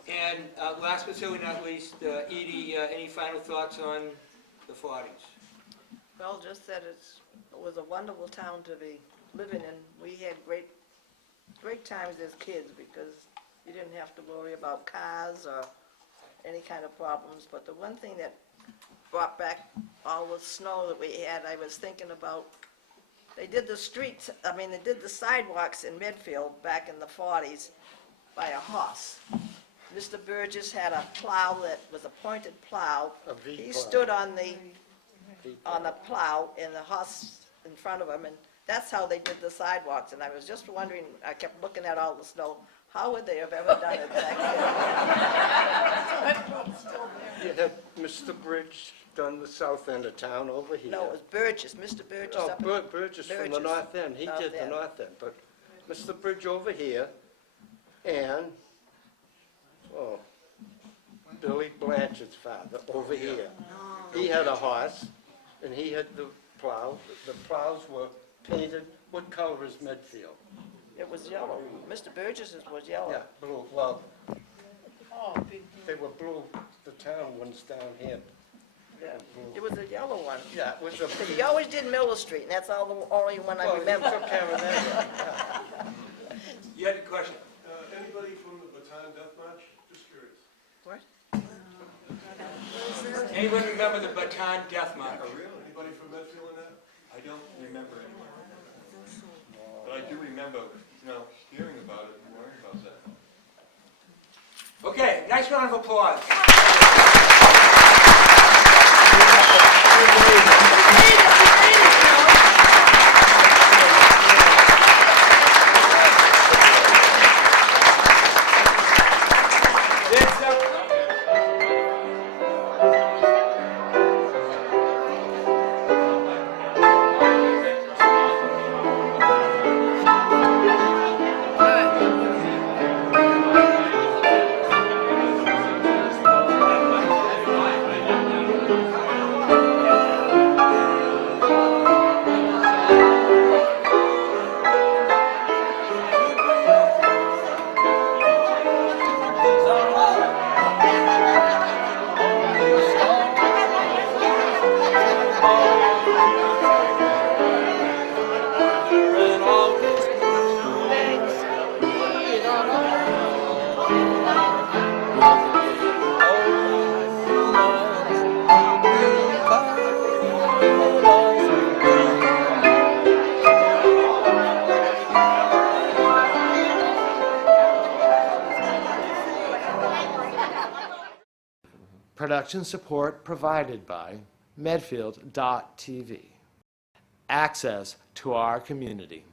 And last but certainly not least, Edie, any final thoughts on the 40s? Well, just that it was a wonderful town to be living in. We had great times as kids because you didn't have to worry about cars or any kind of problems. But the one thing that brought back all the snow that we had, I was thinking about, they did the streets, they did the sidewalks in Medfield back in the 40s by a horse. Mr. Burgess had a plow that was a pointed plow. A V He plow. stood on the plow and the horse in front of him, and that's how they did the sidewalks. And I was just wondering, I kept looking at all the snow, how would they have ever done it back then? You had Mr. Bridge done the south end of town over here. No, it was Burgess, Mr. Burgess Oh, up in Burgess from the Burgess. north end, he North did the end. north end, but Mr. Bridge over here, and, Billy Blanchard's father over here. He had a horse, and he had the plow. The plows were painted, what color is Medfield? It was yellow. Mr. Burgess's was yellow. Yeah, blue, well, Oh, big they were blue, the town ones down here. Yeah. It was a yellow one. Yeah, it was a. He always did Miller Street, and that's all the only one I Well, he remember. took care of that, yeah. You had a question? Anybody from the Bataan Death March? Just curious. What? Anyone remember the Bataan Death March? Anybody from Medfield in that? I don't remember anyone. But I do remember, hearing about it and learning about that. Okay, nice round of applause. Production support provided by Medfield.tv. Access to our community.